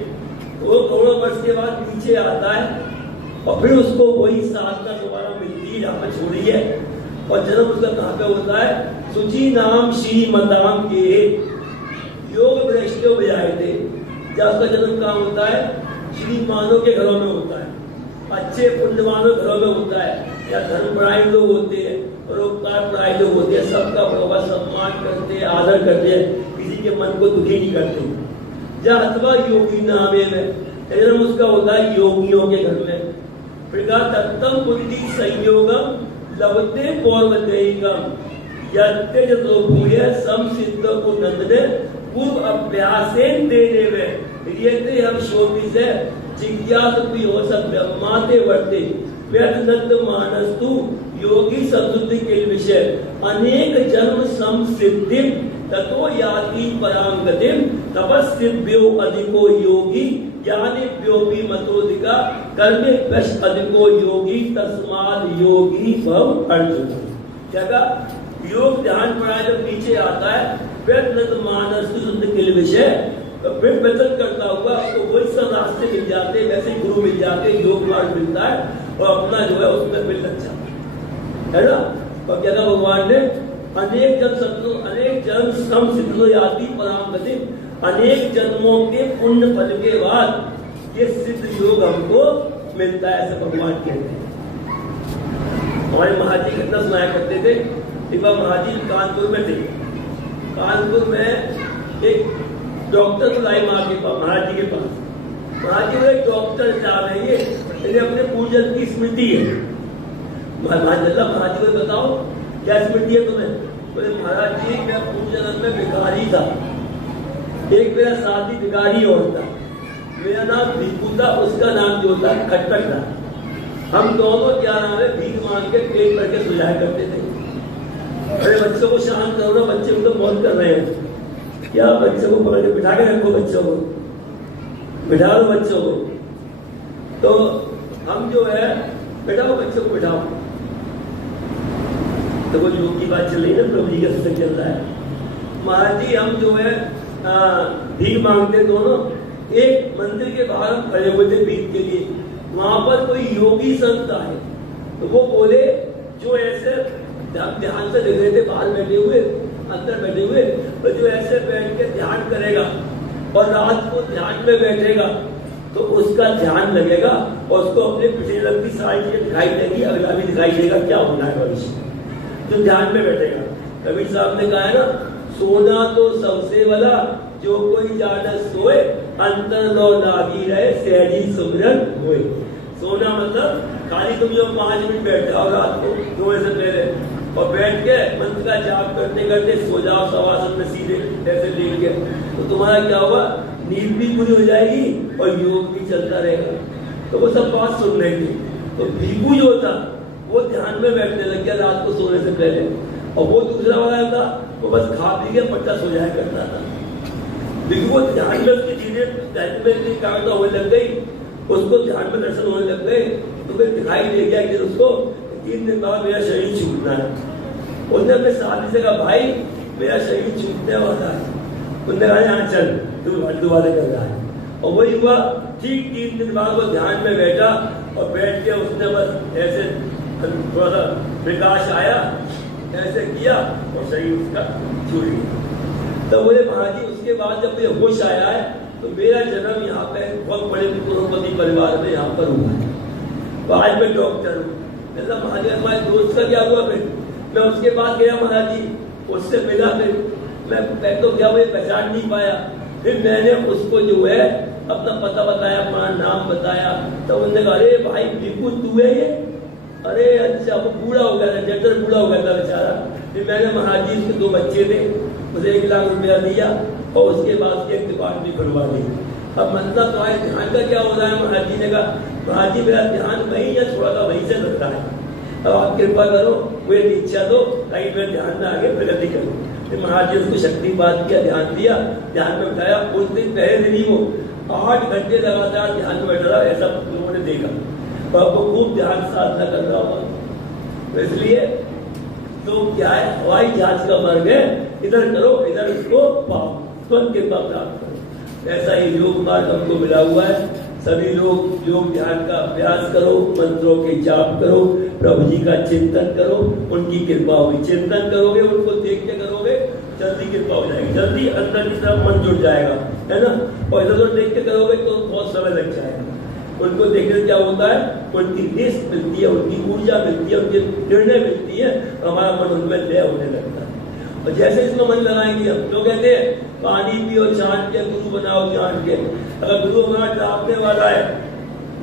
वो करोड़ों वर्ष के बाद नीचे आता है, और फिर उसको वही साधना दोबारा मिलती है जहाँ पर छोड़ी है, और जन्म उसका कहाँ पे होता है? सुची नाम श्रीमताम के योग वैष्णव बजाए थे, जहाँ उसका जन्म कहाँ होता है? श्रीमानों के घरों में होता है, अच्छे पुण्यवानों घरों में होता है, या धर्मपरायण लोग होते हैं, परोपकार परायण लोग होते हैं, सबका बराबर सम्मान करते हैं, आदर करते हैं, किसी के मन को दुखी नहीं करते। जहाँ अथवा योगी नामे में जन्म उसका होता है योगियों के घर में। फिर कहा तत्तम बुद्धि संयोगम लभते पौर्वतेयिकम यत्ते जतो भूय सम सिद्ध को नंदने पूर्व अभ्यासेन देने में ये हम शोभि से जिज्ञास भी हो सब माते वर्ते व्यर्थ नंद मानस्तु योगी सदुद्धि के विषय अनेक जन्म सम सिद्धि ततो याति पराम गतिम तपस्सिभ्यो अधिको योगी ज्ञानेभ्यो भी मतोधिका कर्मेभ्यश् अधिको योगी तस्माद् योगी भव अर्जुन। जगह योग ध्यान परायण जब नीचे आता है व्यर्थ मानस शुद्ध के विषय, तो फिर व्यतीत करता हुआ तो वही सब रास्ते मिल जाते, वैसे गुरु मिल जाते, योग मार्ग मिलता है, और अपना जो है उसमें मिल लग जाता है ना। और क्या था भगवान ने अनेक जन्म सम सिद्धो याति पराम गति, अनेक जन्मों के पुण्य फल के बाद ये सिद्ध योग हमको मिलता है, ऐसा भगवान कहते हैं। हमारे महाजी कितना सुनाया करते थे, एक बार महाजी कानपुर में थे, कानपुर में एक डॉक्टर बुलाई माँ के पास, महाराज जी के पास। महाराज जी एक डॉक्टर साहब है, ये अपने पूजन की स्मृति है। महाराज जी को बताओ क्या स्मृति है तुम्हें? बोले महाराज जी मैं पूजन में भिखारी था, एक मेरा साथी भिखारी और था, मेरा नाम भीखू था, उसका नाम जो था खटखट था। हम दोनों क्या नाम है भीख मांग के पेट भर के सुझाया करते थे। अरे बच्चों को शांत करो ना, बच्चे तो बहुत कर रहे हैं, क्या बच्चों को पकड़ के बिठा के रखो, बच्चों को बिठा दो बच्चों को। तो हम जो है बिठाओ बच्चों को बिठाओ, तो वो योग की बात चल रही है ना, प्रभु जी का सत्संग चल रहा है। महाराज जी हम जो है भीख मांगते दोनों, एक मंदिर के बाहर हम खड़े हुए थे भीख के लिए, वहां पर कोई योगी संत आए, तो वो बोले जो ऐसे ध्यान से देख रहे थे, बाहर बैठे हुए अंदर बैठे हुए, तो जो ऐसे बैठ के ध्यान करेगा और रात को ध्यान में बैठेगा तो उसका ध्यान लगेगा और उसको अपने पिछले रंग की सारी चीजें दिखाई देगी, अगला भी दिखाई देगा क्या होना है भविष्य, जो ध्यान में बैठेगा। कबीर साहब ने कहा है ना, सोना तो सबसे वाला जो कोई जाने सोए, अंतर लो लागी रहे सहजी सुमिरन होए। सोना मतलब खाली तुम जो 5 मिनट बैठ जाओ रात को सोने से पहले, और बैठ के मंत्र का जाप करते करते सो जाओ शवासन में सीधे ऐसे लेट के, तो तुम्हारा क्या होगा, नींद भी पूरी हो जाएगी और योग भी चलता रहेगा। तो वो सब बात सुन रही थी। तो भीखू जो था वो ध्यान में बैठने लग गया रात को सोने से पहले, और वो दूसरा वाला था वो बस खा पी के पट्टा सो जाया करता था। भीखू ध्यान में उसकी चीजें ध्यान में कामना होने लग गई, उसको ध्यान में दर्शन होने लग गए, तो फिर दिखाई दे गया कि उसको 3 दिन बाद मेरा शरीर छूटना है। उसने अपने साथी से कहा भाई मेरा शरीर छूटने वाला है। उन्होंने कहा यहाँ चल तू दोबारा कर रहा है, और वही हुआ। ठीक 3 दिन बाद वो ध्यान में बैठा और बैठ के उसने बस ऐसे थोड़ा सा प्रकाश आया, ऐसे किया और शरीर उसका छूट गया। तो बोले महाराज जी उसके बाद जब मुझे होश आया है तो मेरा जन्म यहाँ पे बहुत बड़े करोड़पति परिवार में यहाँ पर हुआ है, तो आज मैं डॉक्टर हूँ। महाराज हमारे दोस्त का क्या हुआ, फिर मैं उसके पास गया महाराज जी, उससे मिला, फिर मैं तो क्या मुझे पहचान नहीं पाया। फिर मैंने उसको जो है अपना पता बताया, अपना नाम बताया, तो उन्होंने कहा अरे भाई बिल्कुल तू है ये? अरे अच्छा, वो बूढ़ा हो गया था, जटर बूढ़ा हो गया था बेचारा। फिर मैंने महाराज जी उसके 2 बच्चे थे, उसे 1 लाख रुपया दिया और उसके बाद एक दुकान भी खुलवा दी। अब मतलब तुम्हारे ध्यान का क्या हो रहा है? महाराज जी ने कहा महाराज जी मेरा ध्यान वहीं या थोड़ा सा वहीं से लगता है, अब आप कृपा करो मुझे इच्छा दो ताकि मेरे ध्यान में आगे प्रगति करूं। तो महाराज जी उसको शक्तिपात किया, ध्यान दिया, ध्यान में बैठाया। उस दिन पहले दिन ही वो 8 घंटे लगातार ध्यान में बैठ रहा, ऐसा लोगों ने देखा। और वो खूब ध्यान साधना कर रहा हुआ। तो इसलिए तो क्या है, हवाई जहाज का मार्ग है, इधर करो इधर उसको पाओ, तुरंत कृपा प्राप्त करो। ऐसा ही योग मार्ग हमको मिला हुआ है। सभी लोग योग ध्यान का अभ्यास करो, मंत्रों के जाप करो, प्रभु जी का चिंतन करो, उनकी कृपा होगी। चिंतन करोगे, उनको देख के करोगे, जल्दी कृपा हो जाएगी, जल्दी अंदर की तरफ मन जुड़ जाएगा, है ना। और इधर देख के करोगे तो बहुत समय लग जाएगा। उनको देखने से क्या होता है, उनकी हिस्स मिलती है, उनकी ऊर्जा मिलती है, उनकी निर्णय मिलती है, हमारा मन उनमें लय होने लगता है। और जैसे इसमें मन लगाएंगे हम, जो कहते हैं पानी पियो छान के, गुरु बनाओ जान के। अगर गुरु हमारा डांटने वाला है,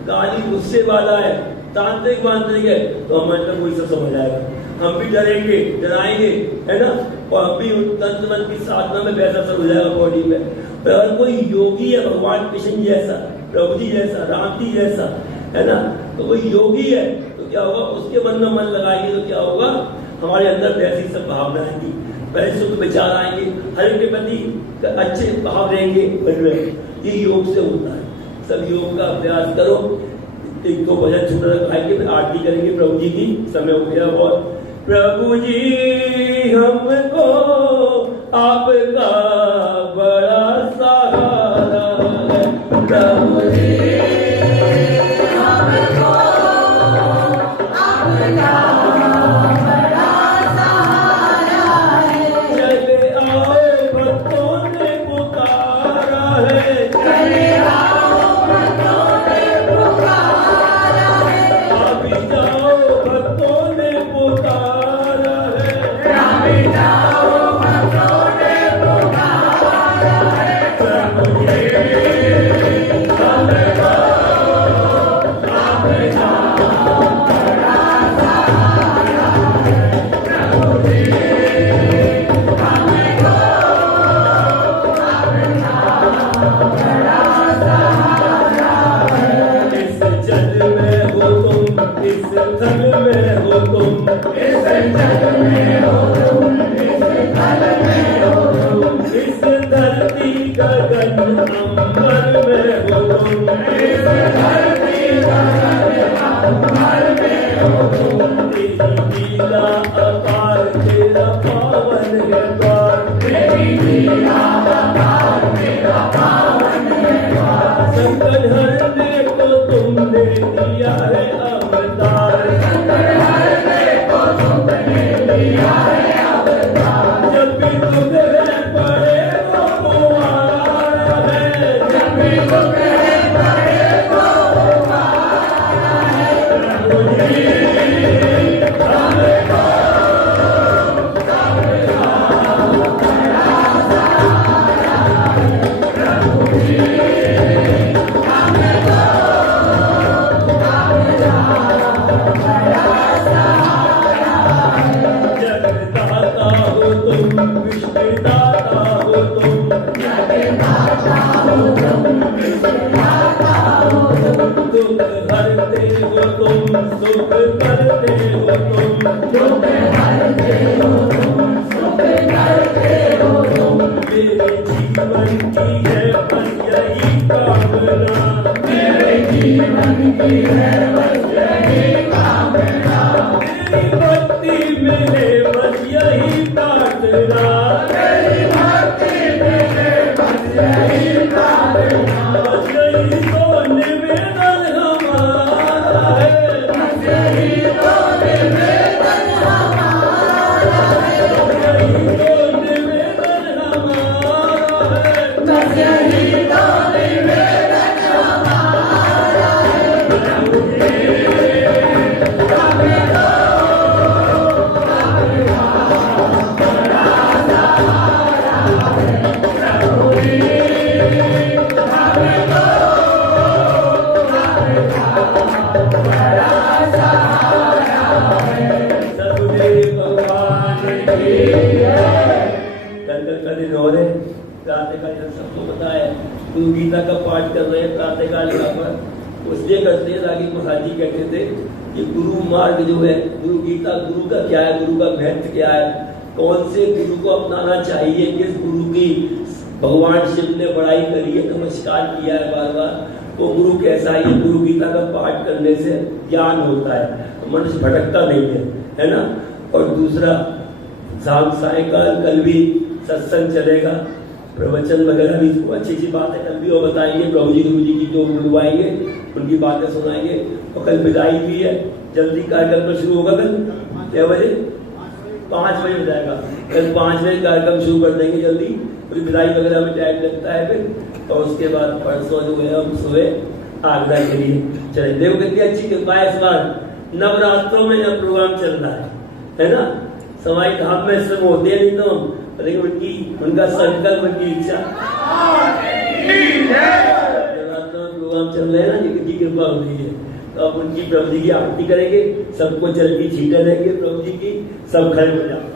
गाली गुस्से वाला है, तांत्रिक मांत्रिक है, तो हमारे अंदर कोई सब समझ आएगा, हम भी डरेंगे, डराएंगे, है ना। और हम भी तंत्र मन की साधना में वैसा सब हो जाएगा बॉडी में। तो अगर कोई योगी है, भगवान कृष्ण जैसा, प्रभु जी जैसा, राम जी जैसा, है ना, तो कोई योगी है तो क्या होगा, उसके मन में मन लगाएंगे तो क्या होगा, हमारे अंदर वैसी सब भावना आएंगी, वैसे शुद्ध विचार आएंगे, हर के प्रति अच्छे भाव रहेंगे। ये योग से होता है। सब योग का अभ्यास करो। एक दो भजन सुन खाएंगे, फिर आरती करेंगे प्रभु जी की। समय हो गया बहुत। प्रभु जी हमको आपका बड़ा सहारा है, प्रभु जी हमको आपका बड़ा सहारा है। चले आओ भक्तों ने पुकारा है, चले आओ भक्तों ने पुकारा है। अभी जाओ भक्तों ने पुकारा है, अभी जाओ भक्तों ने पुकारा है। प्रभु जी हमको आपका बड़ा सहारा है, प्रभु जी हमको आपका बड़ा सहारा है। इस जल में हो तुम, इस थल में हो तुम, इस जल में हो तुम, इस थल में हो तुम, इस धरती गगन अंबर में हो तुम, इस धरती गगन अंबर में हो तुम। तेरी लीला अपार, तेरा पावन है द्वार, तेरी लीला अपार, तेरा पावन है द्वार। संकट हरने को तुमने दिया है अवतार, संकट हरने को तुमने दिया है अवतार। जब भी तुम्हें पड़े तो तुम्हारा है, जब भी तुम्हें पड़े तो तुम्हारा है। प्रभु जी हमको आपका बड़ा सहारा है, प्रभु जी हमको आपका बड़ा सहारा है। जगदाता हो तुम, विश्वदाता हो तुम, जगदाता हो तुम, विश्वदाता हो तुम। दुख हरते हो तुम, सुख करते हो तुम, दुख हरते हो तुम, सुख करते हो तुम। मेरे जीवन की है बस यही कामना, मेरे जीवन की है बस यही कामना। तेरी भक्ति मिले बस यही प्रार्थना, तेरी भक्ति मिले बस यही प्रार्थना। बस यही तो निवेदन हमारा है, बस यही तो निवेदन हमारा है, बस यही तो निवेदन हमारा है, बस यही तो निवेदन हमारा है। प्रभु जी हमको प्रातःकाल सबको पता है, गुरु गीता का पाठ कर रहे हैं प्रातःकाल का पर इसलिए करते हैं ताकि महाराज जी कहते थे कि गुरु मार्ग जो है, गुरु गीता, गुरु का क्या है, गुरु का महत्व क्या है, कौन से गुरु को अपनाना चाहिए, किस गुरु की भगवान शिव ने बड़ाई करी है, नमस्कार किया है बार बार, वो गुरु कैसा है। गुरु गीता का पाठ करने से ज्ञान होता है, मनुष्य भटकता नहीं है ना। और दूसरा, शाम सायकाल कल भी सत्संग चलेगा, प्रवचन वगैरह भी, अच्छी अच्छी बात है, कल भी वो बताएंगे, प्रभु जी की जो बुलवाएंगे उनकी बातें सुनाएंगे। और कल विदाई भी है, जल्दी कार्यक्रम तो शुरू होगा। कल क्या बजे? 5 बजे हो जाएगा। कल 5 बजे कार्यक्रम शुरू कर देंगे जल्दी, पूरी विदाई वगैरह में टाइम लगता है फिर। और उसके बाद परसों जो है हम सुबह आगरा के लिए चले। देखो कितनी अच्छी कृपा है, इस बार नवरात्रों में यह प्रोग्राम चल रहा है ना। सवाई धाम में सब होते नहीं तो, लेकिन उनका संकल्प, उनकी इच्छा, प्रोग्राम चल रहे हैं ना, जिनकी कृपा हो रही है। तो अब उनकी प्रभु जी की आरती करेंगे, सबको जल की छींटे देंगे प्रभु जी की, सब खड़े हो जाओ।